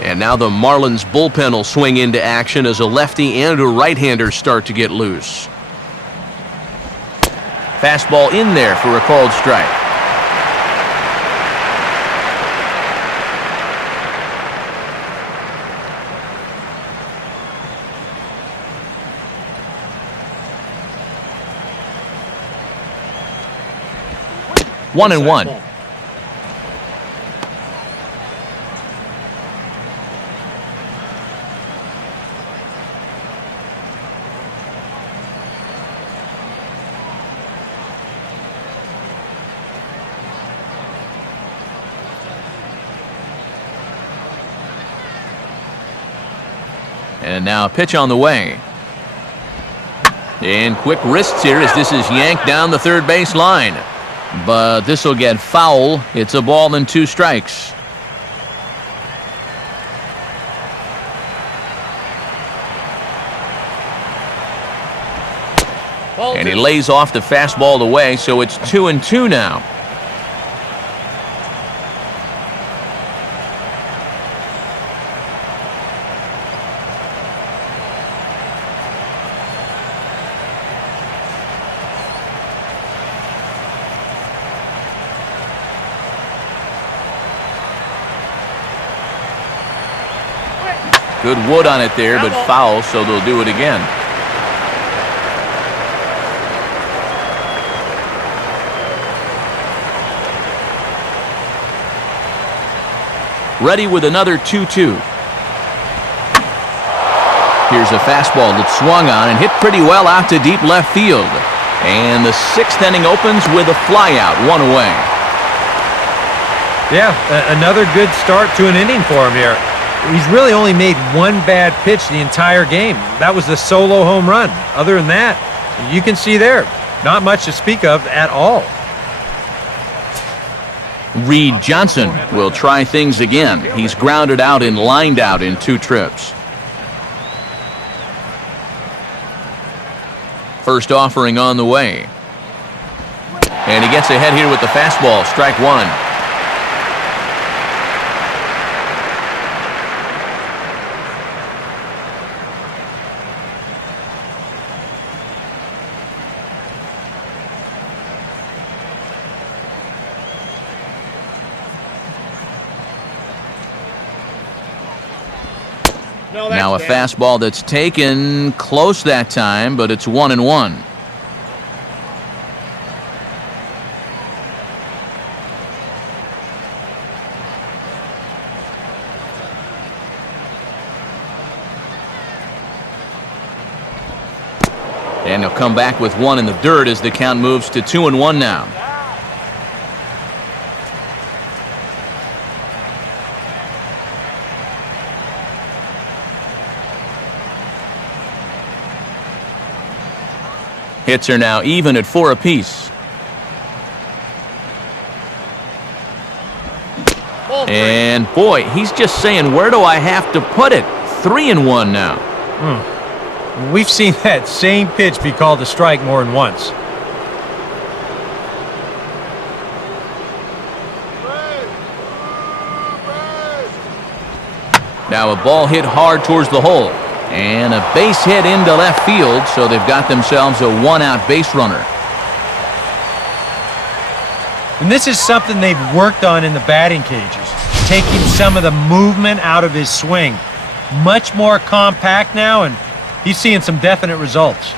And now the Marlins bullpen will swing into action as a lefty and a right-hander start to get loose. Fastball in there for a called strike. One and one. And now a pitch on the way. And quick wrists here as this is yanked down the third base line. But this will get foul. It's a ball and 2 strikes. And he lays off the fastball away, so it's 2-2 now. Good wood on it there, but foul, so they'll do it again. Ready with another 2-2. Here's a fastball that swung on and hit pretty well out to deep left field. And the 6th inning opens with a flyout, 1 away. Yeah, another good start to an inning for him here. He's really only made 1 bad pitch the entire game. That was the solo home run. Other than that, you can see there, not much to speak of at all. Reed Johnson will try things again. He's grounded out and lined out in 2 trips. First offering on the way. And he gets ahead here with the fastball. Strike one. Now a fastball that's taken close that time, but it's 1-1. And he'll come back with one in the dirt as the count moves to 2-1 now. Hits are now even at 4 apiece. And boy, he's just saying, where do I have to put it? 3-1 now. We've seen that same pitch be called a strike more than once. Now a ball hit hard towards the hole. And a base hit into left field, so they've got themselves a one-out base runner. And this is something they've worked on in the batting cages, taking some of the movement out of his swing. Much more compact now, and he's seeing some definite results.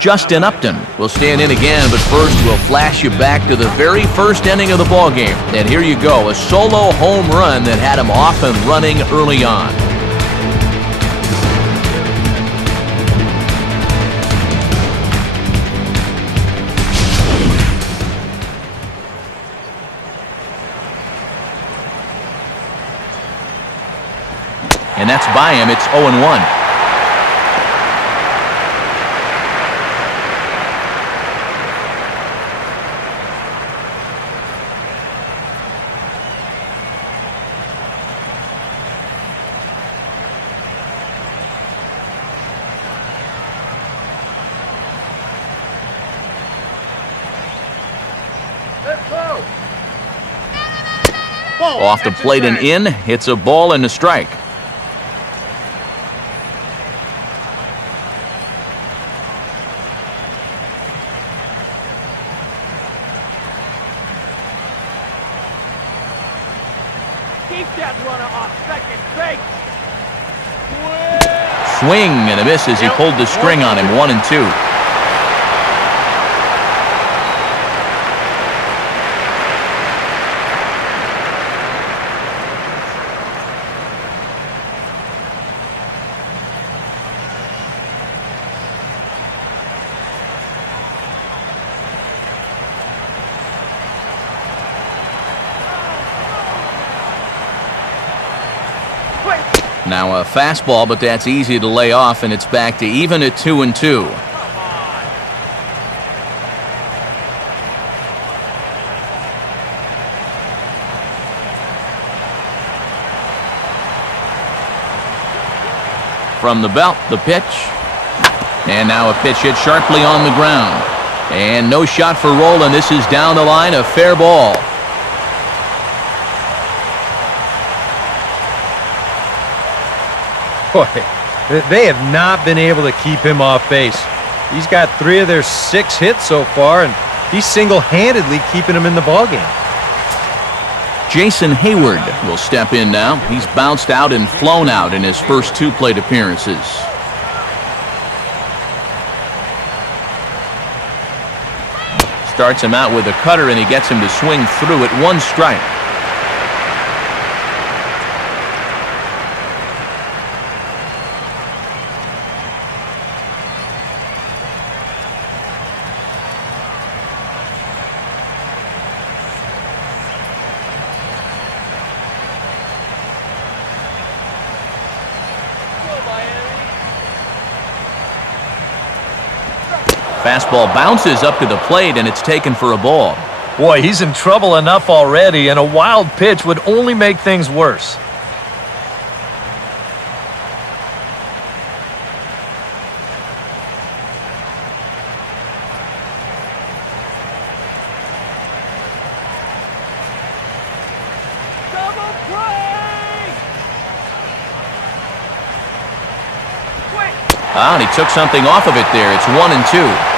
Justin Upton will stand in again, but first we'll flash you back to the very first inning of the ball game. And here you go, a solo home run that had him off and running early on. And that's by him. It's 0-1. Off the plate and in, hits a ball and a strike. Keep that runner off second base. Swing and a miss as he pulled the string on him. 1-2. Now a fastball, but that's easy to lay off, and it's back to even at 2-2. From the belt, the pitch. And now a pitch hit sharply on the ground. And no shot for Roland. This is down the line, a fair ball. Boy, they have not been able to keep him off base. He's got 3 of their 6 hits so far, and he's single-handedly keeping them in the ballgame. Jason Hayward will step in now. He's bounced out and flown out in his first 2 plate appearances. Starts him out with a cutter, and he gets him to swing through at 1 strike. Fastball bounces up to the plate, and it's taken for a ball. Boy, he's in trouble enough already, and a wild pitch would only make things worse. And he took something off of it there. It's 1-2.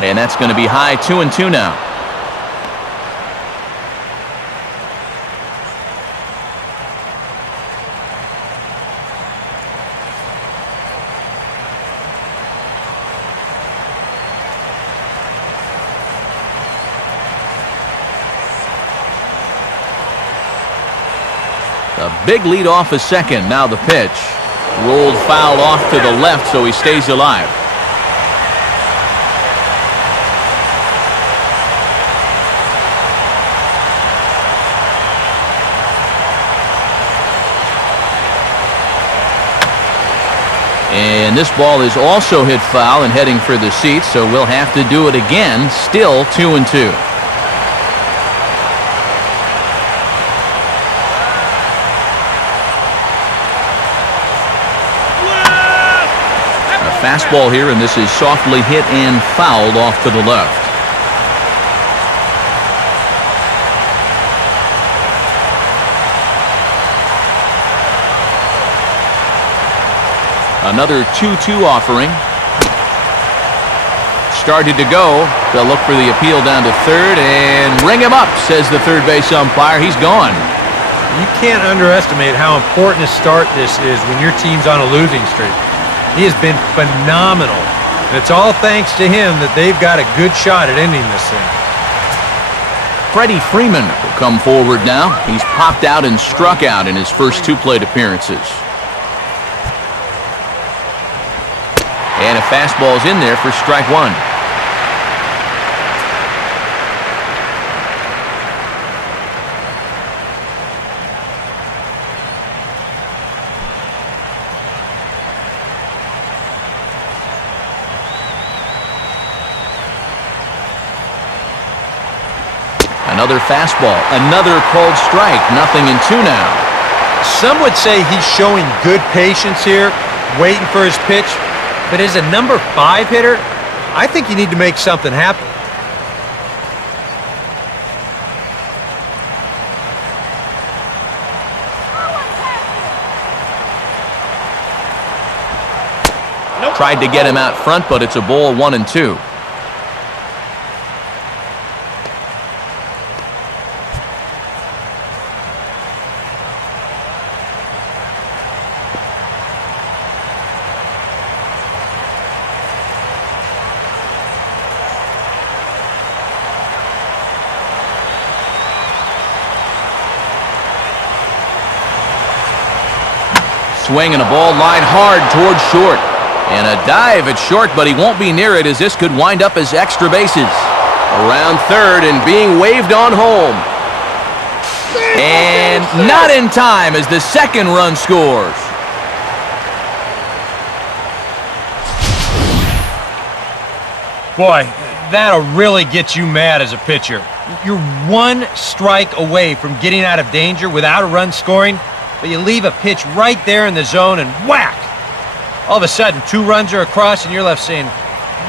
And that's going to be high, 2-2 now. A big lead off a second. Now the pitch. Rolled foul off to the left, so he stays alive. And this ball is also hit foul and heading for the seats, so we'll have to do it again. Still 2-2. A fastball here, and this is softly hit and fouled off to the left. Another 2-2 offering. Started to go. They'll look for the appeal down to third and ring him up, says the third base umpire. He's gone. You can't underestimate how important a start this is when your team's on a losing streak. He has been phenomenal. And it's all thanks to him that they've got a good shot at ending this thing. Freddie Freeman will come forward now. He's popped out and struck out in his first two plate appearances. And a fastball's in there for strike one. Another fastball, another called strike, 0-2 now. Some would say he's showing good patience here, waiting for his pitch. But as a number 5 hitter, I think you need to make something happen. Tried to get him out front, but it's a ball, 1-2. Swing and a ball line hard towards short. And a dive at short, but he won't be near it as this could wind up as extra bases. Around third and being waved on home. And not in time as the second run scores. Boy, that'll really get you mad as a pitcher. You're one strike away from getting out of danger without a run scoring, but you leave a pitch right there in the zone and whack! All of a sudden, 2 runs are across and you're left saying,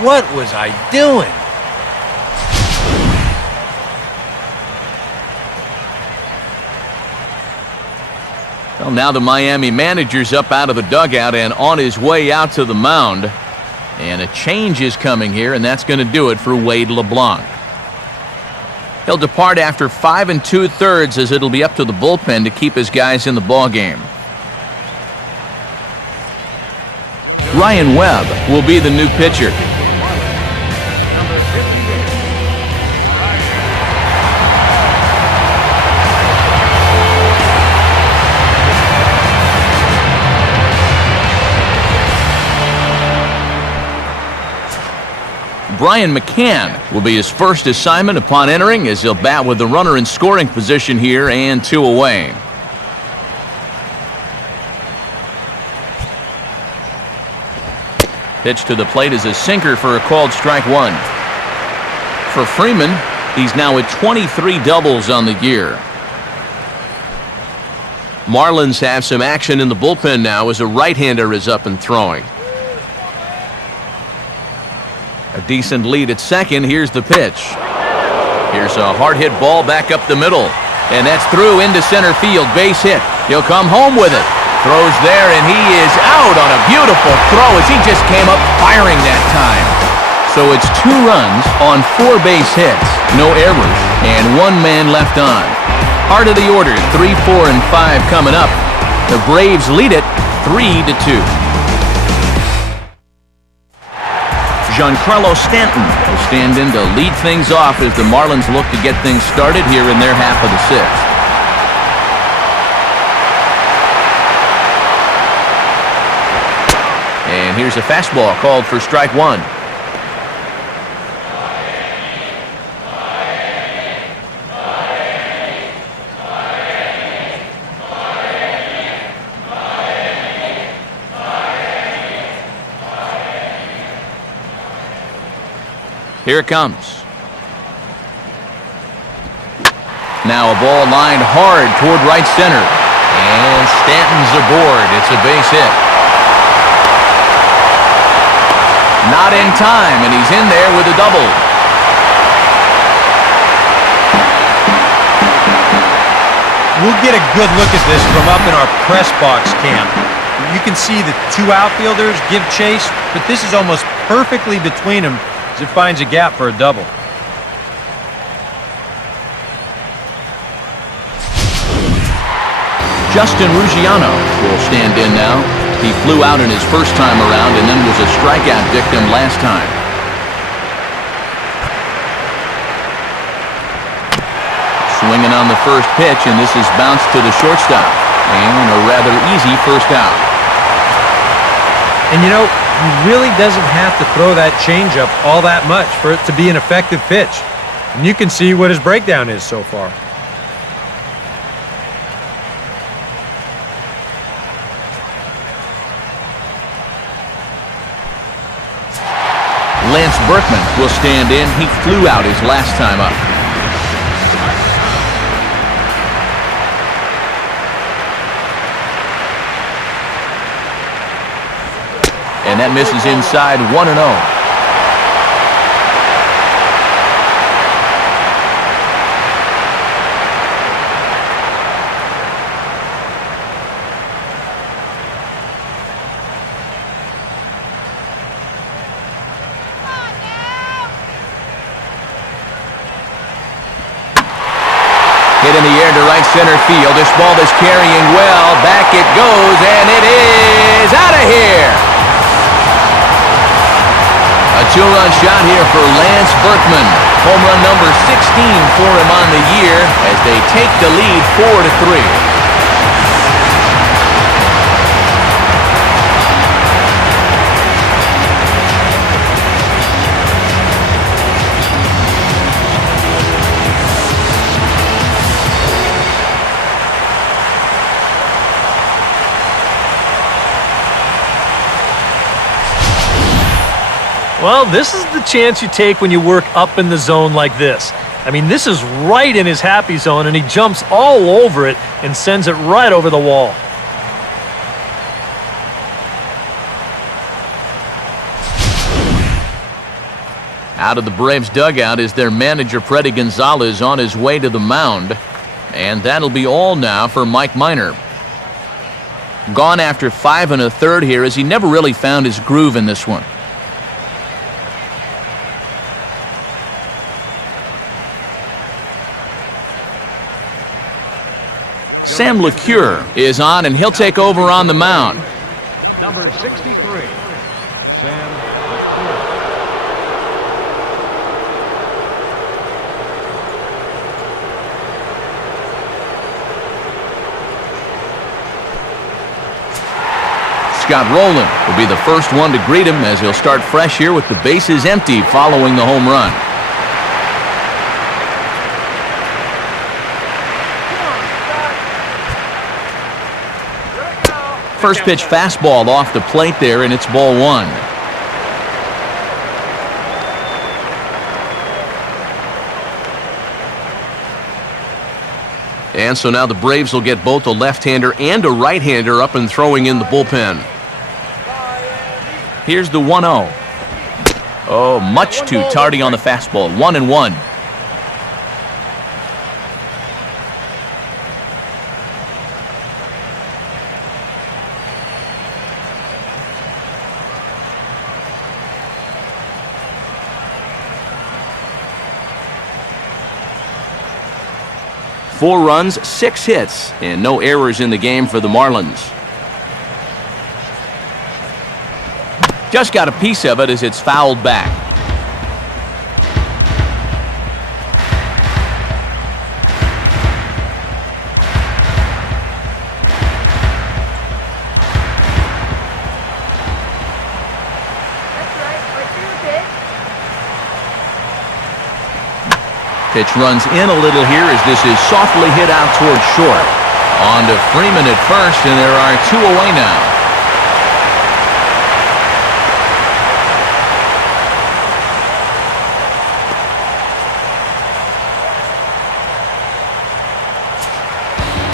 what was I doing? Well, now the Miami manager's up out of the dugout and on his way out to the mound. And a change is coming here, and that's going to do it for Wade LeBlanc. He'll depart after 5 2/3 as it'll be up to the bullpen to keep his guys in the ballgame. Ryan Webb will be the new pitcher. Number 58. Brian McCann will be his first assignment upon entering as he'll bat with the runner in scoring position here and 2 away. Pitch to the plate is a sinker for a called strike one. For Freeman, he's now at 23 doubles on the year. Marlins have some action in the bullpen now as a right-hander is up and throwing. A decent lead at second. Here's the pitch. Here's a hard-hit ball back up the middle. And that's through into center field. Base hit. He'll come home with it. Throws there, and he is out on a beautiful throw as he just came up firing that time. So it's 2 runs on 4 base hits, no errors, and 1 man left on. Heart of the order, 3, 4, and 5 coming up. The Braves lead it 3-2. Giancarlo Stanton will stand in to lead things off as the Marlins look to get things started here in their half of the 6th. And here's a fastball called for strike one. Here it comes. Now a ball lined hard toward right center. And Stanton's aboard. It's a base hit. Not in time, and he's in there with a double. We'll get a good look at this from up in our press box camp. You can see the 2 outfielders give chase, but this is almost perfectly between them as it finds a gap for a double. Justin Ruggiano will stand in now. He flew out in his first time around and then was a strikeout victim last time. Swinging on the first pitch, and this is bounced to the shortstop. And a rather easy first out. And you know, he really doesn't have to throw that changeup all that much for it to be an effective pitch. And you can see what his breakdown is so far. Lance Berkman will stand in. He flew out his last time up. And that misses inside 1-0. Hit in the air to right center field. This ball is carrying well. Back it goes, and it is out of here. A 2-run shot here for Lance Berkman. Home run number 16 for him on the year as they take the lead 4-3. Well, this is the chance you take when you work up in the zone like this. I mean, this is right in his happy zone, and he jumps all over it and sends it right over the wall. Out of the Braves dugout is their manager, Freddie Gonzalez, on his way to the mound. And that'll be all now for Mike Minor. Gone after 5 1/3 here as he never really found his groove in this one. Sam LeCure is on, and he'll take over on the mound. Number 63, Sam LeCure. Scott Rowland will be the first one to greet him as he'll start fresh here with the bases empty following the home run. First pitch fastball off the plate there, and it's ball 1. And so now the Braves will get both a left-hander and a right-hander up and throwing in the bullpen. Here's the 1-0. Oh, much too tardy on the fastball. 1-1. Four runs, 6 hits, and no errors in the game for the Marlins. Just got a piece of it as it's fouled back. Pitch runs in a little here as this is softly hit out towards short. On to Freeman at first, and there are 2 away now.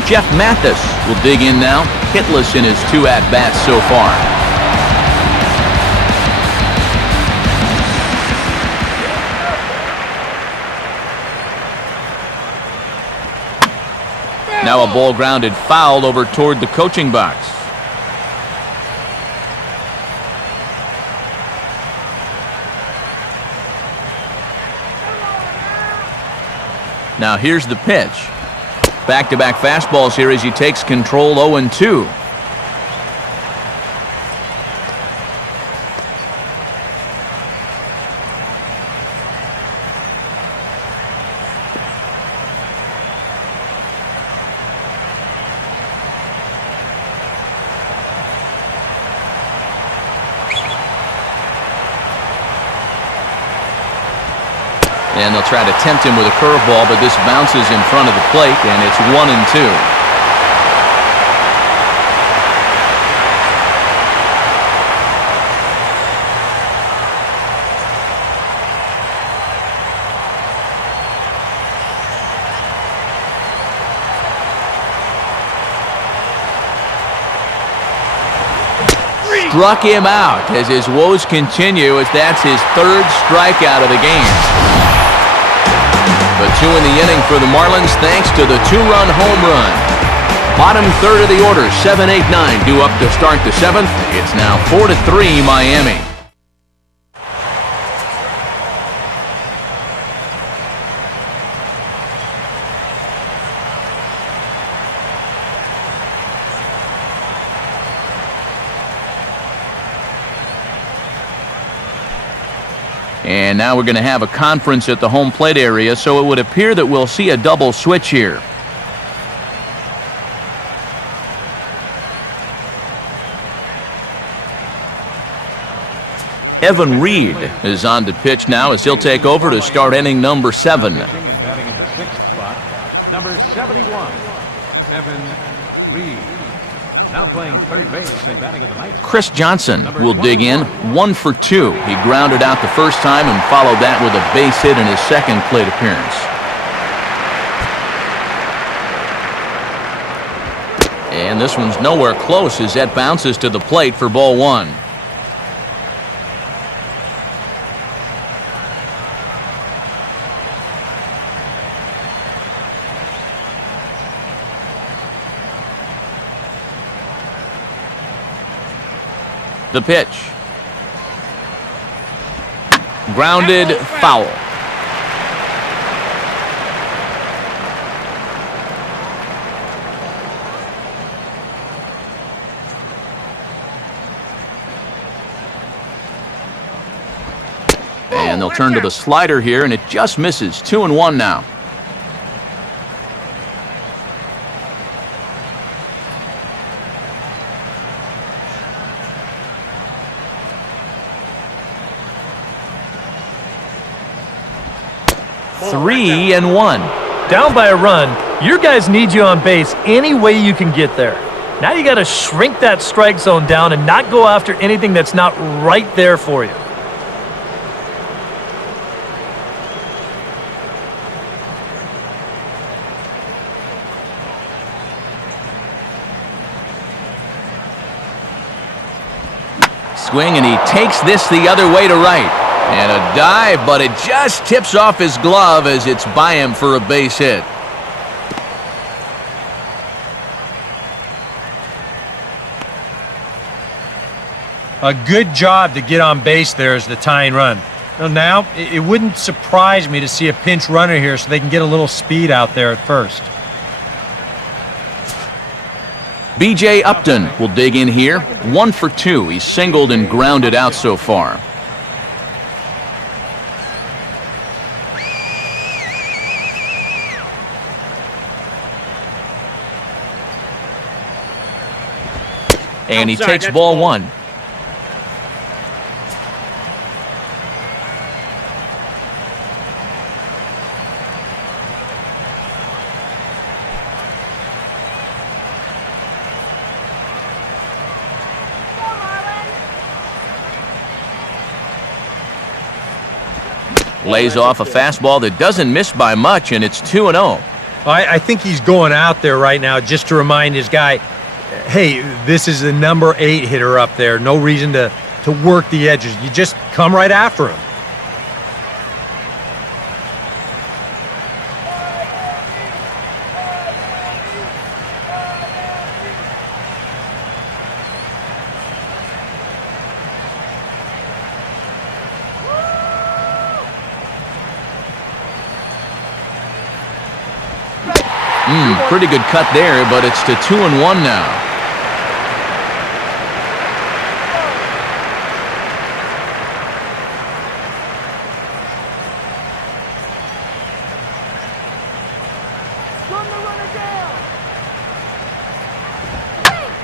Jeff Mathis will dig in now, hitless in his 2 at-bats so far. Now a ball grounded foul over toward the coaching box. Now here's the pitch. Back-to-back fastballs here as he takes control 0-2. And they'll try to tempt him with a curveball, but this bounces in front of the plate, and it's 1-2. Struck him out as his woes continue, as that's his 3rd strikeout of the game. But 2 in the inning for the Marlins thanks to the 2-run home run. Bottom 3rd of the order, 7-8-9 due up to start the 7th. It's now 4-3 Miami. And now we're going to have a conference at the home plate area, so it would appear that we'll see a double switch here. Evan Reed is on to pitch now as he'll take over to start inning number 7. Batting in the 6th spot, number 71, Evan Reed. Now playing 3rd base and batting in the 9th. Chris Johnson will dig in, 1 for 2. He grounded out the first time and followed that with a base hit in his 2nd plate appearance. And this one's nowhere close as that bounces to the plate for ball 1. The pitch. Grounded foul. And they'll turn to the slider here, and it just misses. 2-1 now. Three and 1. Down by a run, your guys need you on base any way you can get there. Now you got to shrink that strike zone down and not go after anything that's not right there for you. swing, and he takes this the other way to right. And a dive, but it just tips off his glove as it's by him for a base hit. A good job to get on base there as the tying run. Now, it wouldn't surprise me to see a pinch runner here so they can get a little speed out there at first. B.J. Upton will dig in here. 1 for 2. He's singled and grounded out so far. And he takes ball 1. Lays off a fastball that doesn't miss by much, and it's 2-0. I think he's going out there right now just to remind his guy, hey, this is the number 8 hitter up there. No reason to work the edges. You just come right after him. Pretty good cut there, but it's to 2-1 now.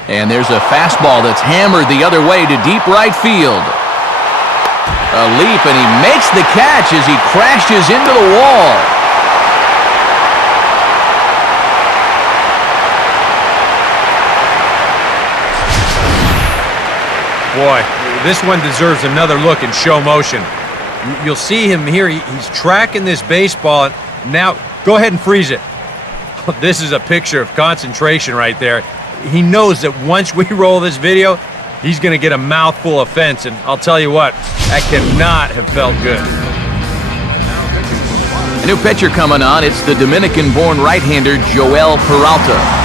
And there's a fastball that's hammered the other way to deep right field. A leap, and he makes the catch as he crashes into the wall. Boy, this one deserves another look in show motion. You'll see him here. He's tracking this baseball. And now, go ahead and freeze it. This is a picture of concentration right there. He knows that once we roll this video, he's going to get a mouthful of fence. And I'll tell you what, that cannot have felt good. A new pitcher coming on. It's the Dominican-born right-hander Joel Peralta.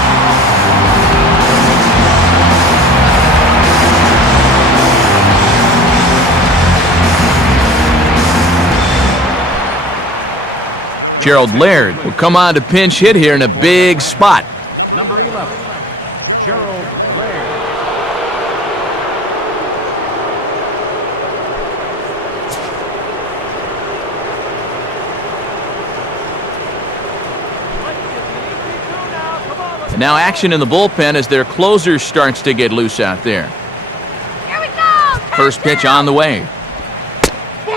Gerald Laird will come on to pinch hit here in a big spot. Number 11, Gerald Laird. And now action in the bullpen as their closer starts to get loose out there. Here we go! First pitch on the way.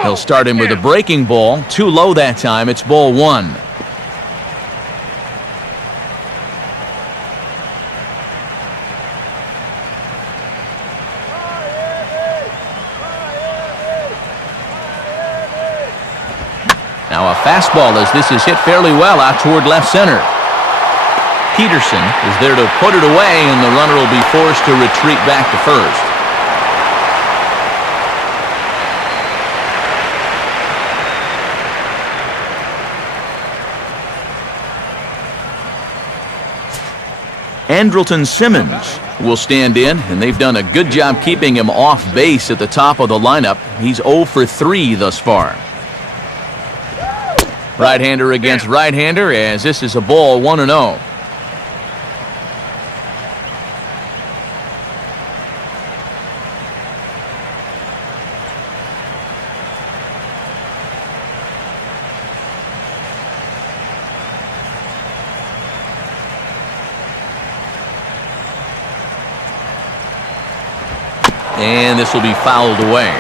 He'll start him with a breaking ball. Too low that time. It's ball 1. Now a fastball as this is hit fairly well out toward left center. Peterson is there to put it away, and the runner will be forced to retreat back to first. Andrelton Simmons will stand in, and they've done a good job keeping him off base at the top of the lineup. He's 0 for 3 thus far. Right-hander against right-hander, as this is a ball 1-0. And this will be fouled away.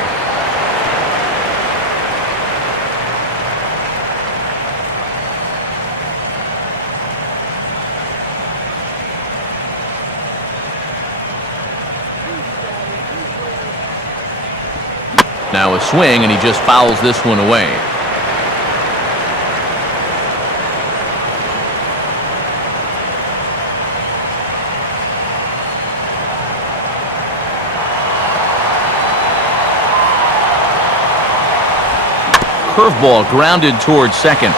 Now a swing, and he just fouls this one away. curveball grounded towards second.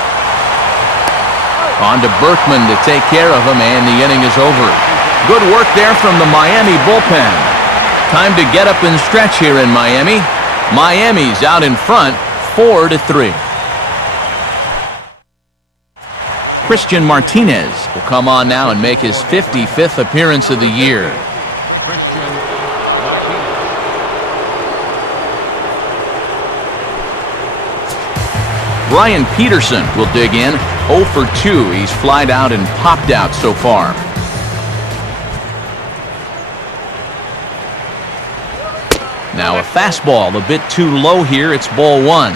On to Berkman to take care of him, and the inning is over. Good work there from the Miami bullpen. Time to get up and stretch here in Miami. Miami's out in front, 4-3. Christian Martinez will come on now and make his 55th appearance of the year. Christian Martinez. Brian Peterson will dig in. 0 for 2. He's flied out and popped out so far. Now a fastball a bit too low here. It's ball 1.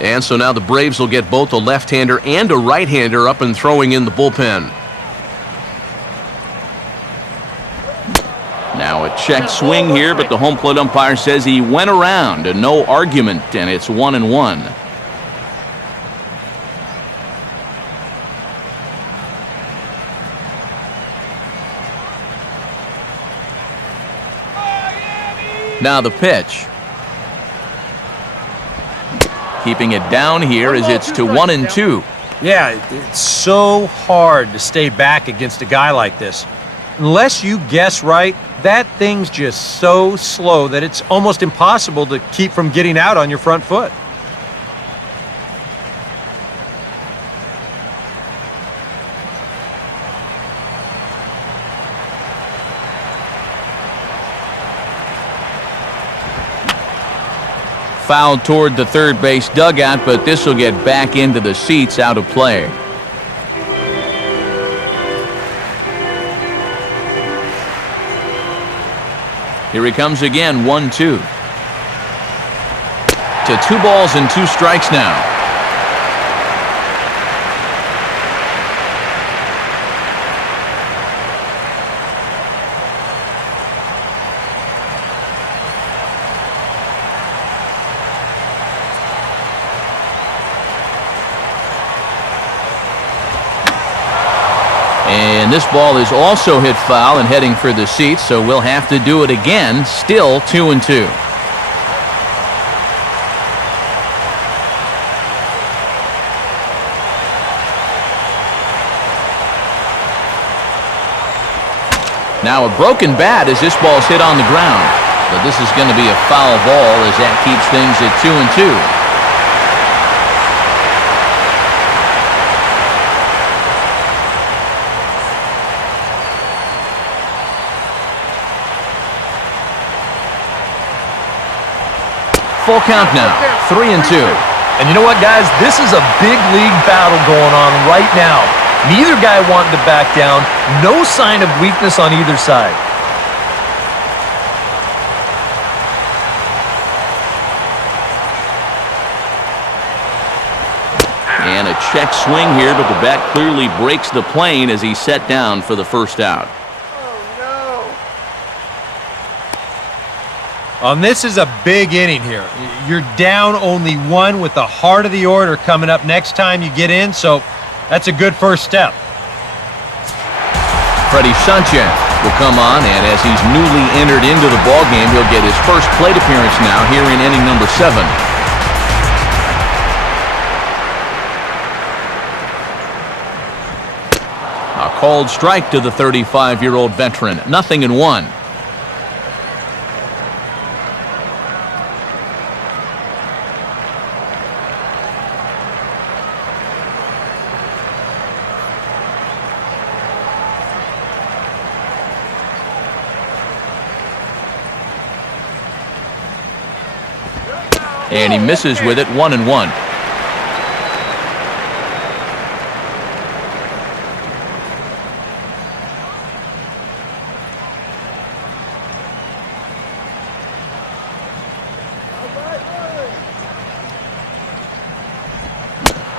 And so now the Braves will get both a left-hander and a right-hander up and throwing in the bullpen. Now a check swing here, but the home plate umpire says he went around and no argument, and it's 1-1. Now the pitch. Keeping it down here as it's to 1-2. Yeah, it's so hard to stay back against a guy like this. Unless you guess right, that thing's just so slow that it's almost impossible to keep from getting out on your front foot. Foul toward the third base dugout, but this will get back into the seats, out of play. Here he comes again, 1-2. To 2 balls and 2 strikes now. And this ball is also hit foul and heading for the seats, so we'll have to do it again. Still 2-2. Now a broken bat as this ball's hit on the ground. But this is going to be a foul ball as that keeps things at 2-2. Full count now, 3-2. And you know what, guys? This is a big league battle going on right now. Neither guy wanting to back down. No sign of weakness on either side. And a check swing here, but the bat clearly breaks the plane as he's set down for the first out. This is a big inning here. You're down only 1 with the heart of the order coming up next time you get in, so that's a good first step. Freddie Sanchez will come on, and as he's newly entered into the ballgame, he'll get his first plate appearance now here in inning number 7. A called strike to the 35-year-old veteran. 0-1. And he misses with it, 1-1.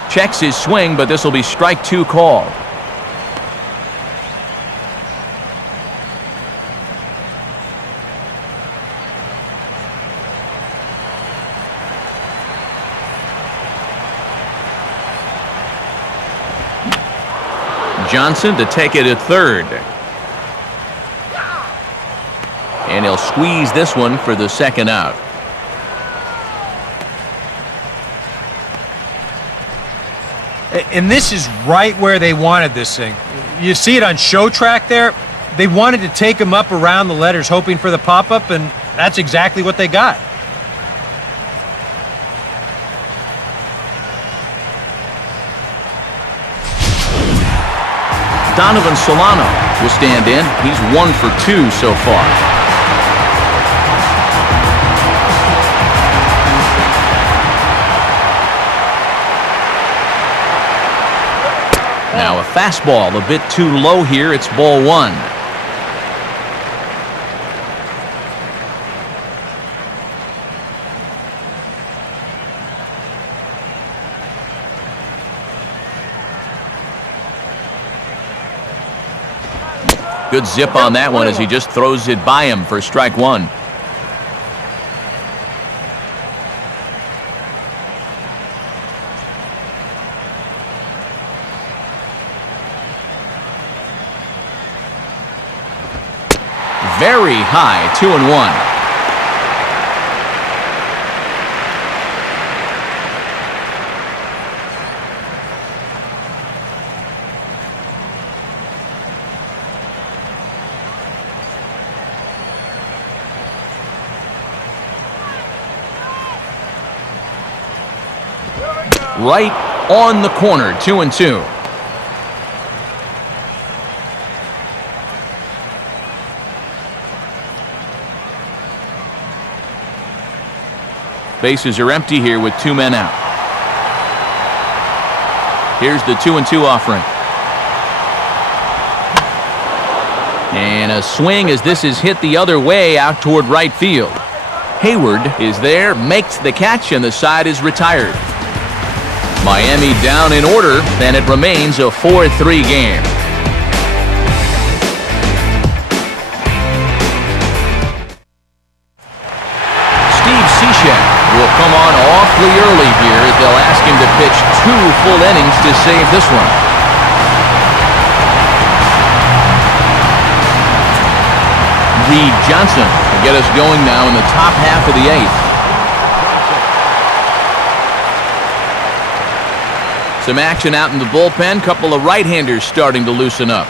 Checks his swing, but this will be strike 2 called. Johnson to take it at third. And he'll squeeze this one for the second out. And this is right where they wanted this thing. You see it on show track there? They wanted to take him up around the letters, hoping for the pop-up, and that's exactly what they got. Donovan Solano will stand in. He's 1 for 2 so far. Now a fastball a bit too low here. It's ball 1. Good zip on that one as he just throws it by him for strike 1. Very high, 2-1. Right on the corner, 2-2. Bases are empty here with 2 men out. Here's the 2-2 offering. And a swing as this is hit the other way out toward right field. Hayward is there, makes the catch, and the side is retired. Miami down in order, and it remains a 4-3 game. Steve Cishek will come on awfully early here. They'll ask him to pitch 2 full innings to save this one. Reed Johnson will get us going now in the top half of the 8th. Some action out in the bullpen. Couple of right-handers starting to loosen up.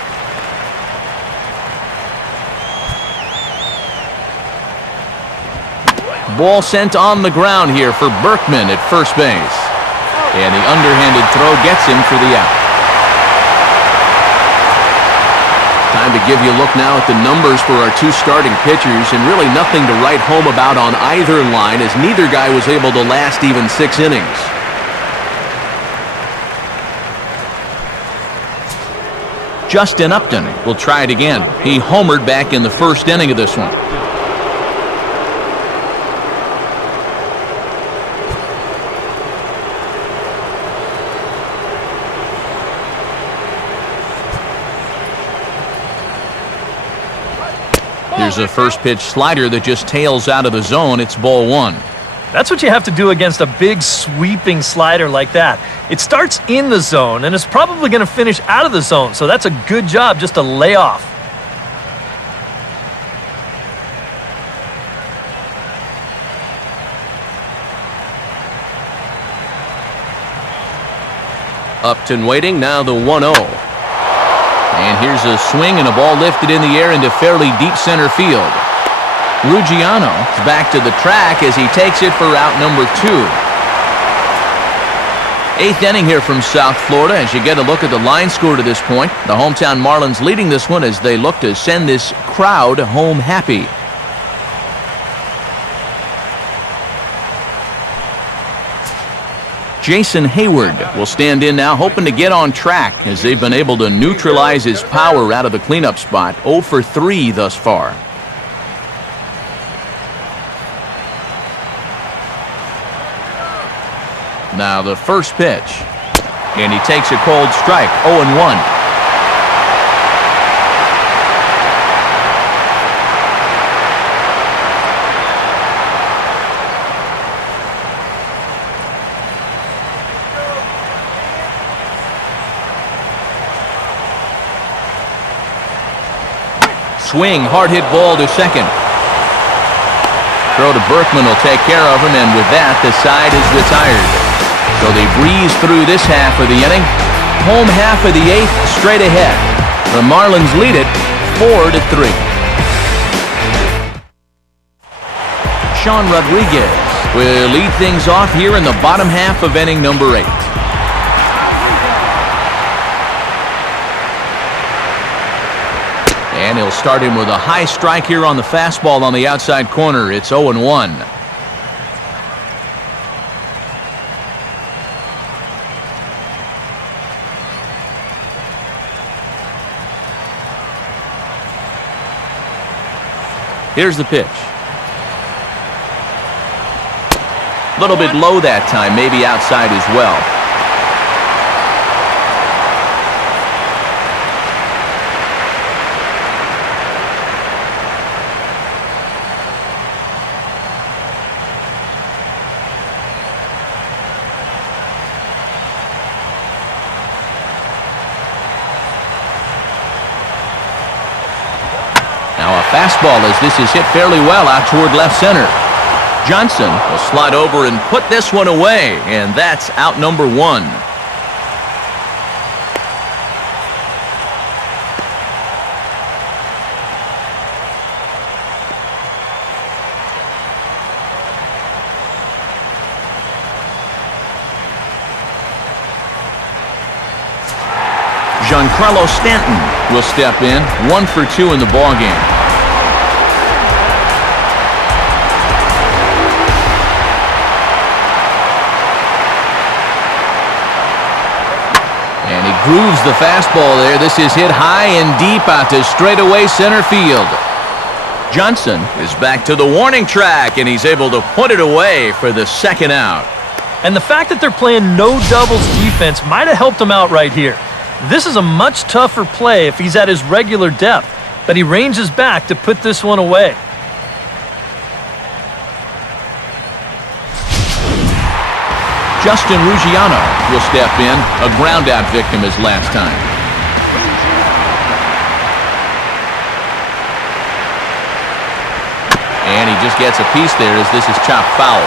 Ball sent on the ground here for Berkman at first base. And the underhanded throw gets him for the out. Time to give you a look now at the numbers for our 2 starting pitchers, and really nothing to write home about on either line, as neither guy was able to last even 6 innings. Justin Upton will try it again. He homered back in the first inning of this one. Here's a first pitch slider that just tails out of the zone. It's ball 1. That's what you have to do against a big sweeping slider like that. It starts in the zone and is probably going to finish out of the zone, so that's a good job just to lay off. Upton waiting, now the 1-0. And here's a swing and a ball lifted in the air into fairly deep center field. Ruggiano is back to the track as he takes it for out number 2. 8th inning here from South Florida as you get a look at the line score to this point. The hometown Marlins leading this one as they look to send this crowd home happy. Jason Hayward will stand in now, hoping to get on track as they've been able to neutralize his power out of the cleanup spot. 0 for 3 thus far. Now the first pitch, and he takes a cold strike. 0-1. Swing, hard hit ball to second. Throw to Berkman will take care of him, and with that, the side is retired. So they breeze through this half of the inning. Home half of the eighth, straight ahead. The Marlins lead it 4-3. Sean Rodriguez will lead things off here in the bottom half of inning number 8. And he'll start him with a high strike here on the fastball on the outside corner. It's 0-1. Here's the pitch. A little bit low that time, maybe outside as well. Now a fastball as this is hit fairly well out toward left center. Johnson will slide over and put this one away, and that's out number 1. Giancarlo Stanton will step in, 1 for 2 in the ballgame. And he grooves the fastball there. This is hit high and deep out to straightaway center field. Johnson is back to the warning track, and he's able to put it away for the second out. And the fact that they're playing no doubles defense might have helped him out right here. This is a much tougher play if he's at his regular depth, but he ranges back to put this one away. Justin Ruggiano will step in, a ground-out victim as last time. And he just gets a piece there as this is chopped foul.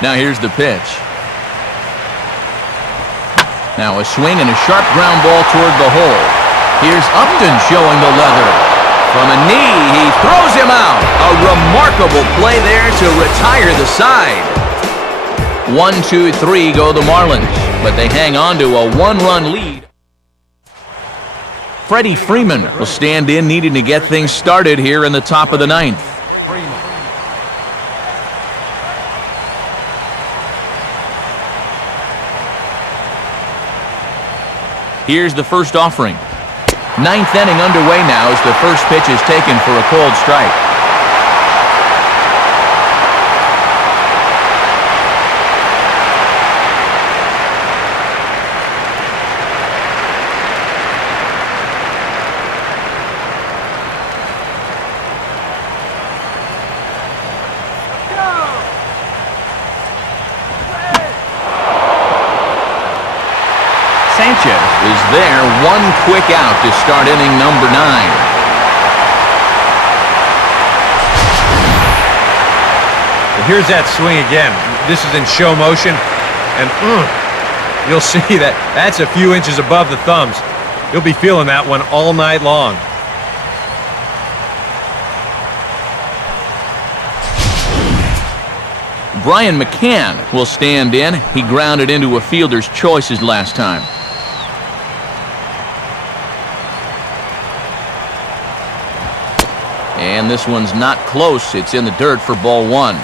Now here's the pitch. Now a swing and a sharp ground ball toward the hole. Here's Upton showing the leather. From a knee, he throws him out. A remarkable play there to retire the side. 1-2-3 go the Marlins, but they hang on to a 1-run lead. Freddie Freeman will stand in, needing to get things started here in the top of the 9th. Here's the first offering. 9th inning underway now as the first pitch is taken for a cold strike. Sanchez is there, one quick out to start inning number 9. Well, here's that swing again. This is in show motion, and you'll see that's a few inches above the thumbs. You'll be feeling that one all night long. Brian McCann will stand in. He grounded into a fielder's choices last time. And this one's not close. It's in the dirt for ball 1.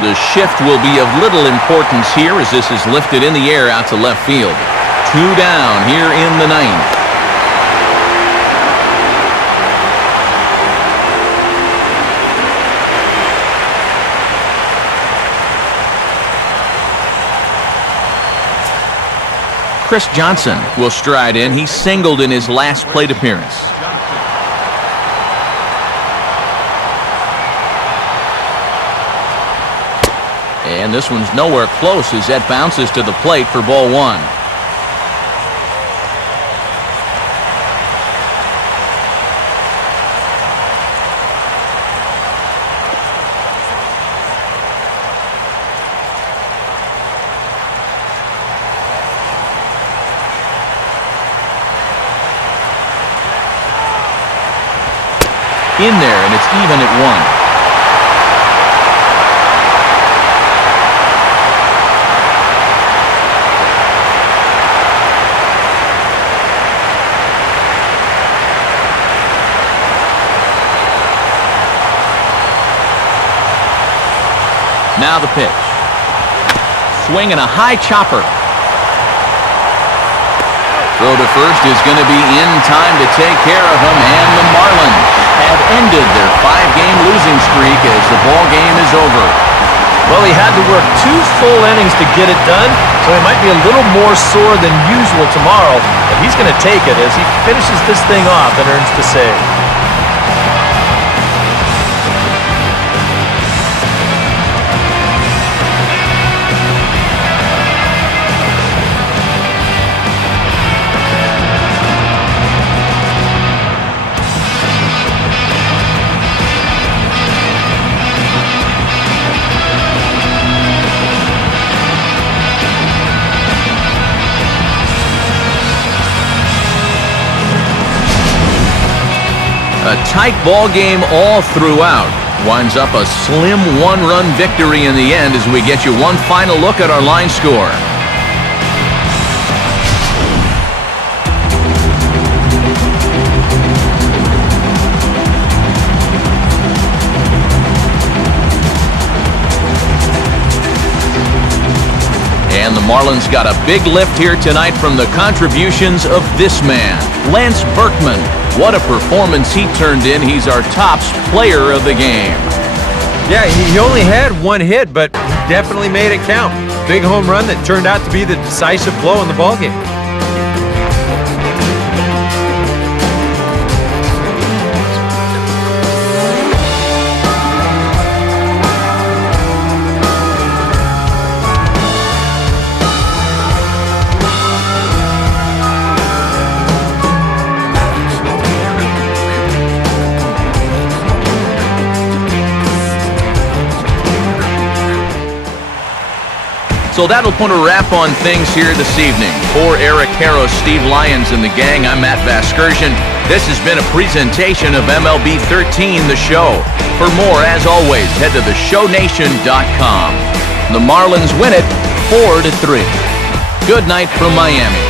The shift will be of little importance here as this is lifted in the air out to left field. 2 down here in the 9th. Chris Johnson will stride in. He singled in his last plate appearance. And this one's nowhere close as that bounces to the plate for ball one. In there, and it's even at one. Now the pitch. Swing and a high chopper. Throw to first is going to be in time to take care of him, and the Marlins have ended their 5-game losing streak as the ball game is over. Well, he had to work 2 full innings to get it done, so he might be a little more sore than usual tomorrow, but he's going to take it as he finishes this thing off and earns the save. A tight ball game all throughout. Winds up a slim 1-run victory in the end as we get you one final look at our line score. And the Marlins got a big lift here tonight from the contributions of this man, Lance Berkman. What a performance he turned in. He's our tops player of the game. Yeah, he only had 1 hit, but he definitely made it count. Big home run that turned out to be the decisive blow in the ballgame. So that'll put a wrap on things here this evening. For Eric Harrow, Steve Lyons, and the gang, I'm Matt Vasgersian. This has been a presentation of MLB 13, the show. For more, as always, head to theshownation.com. The Marlins win it 4-3. Good night from Miami.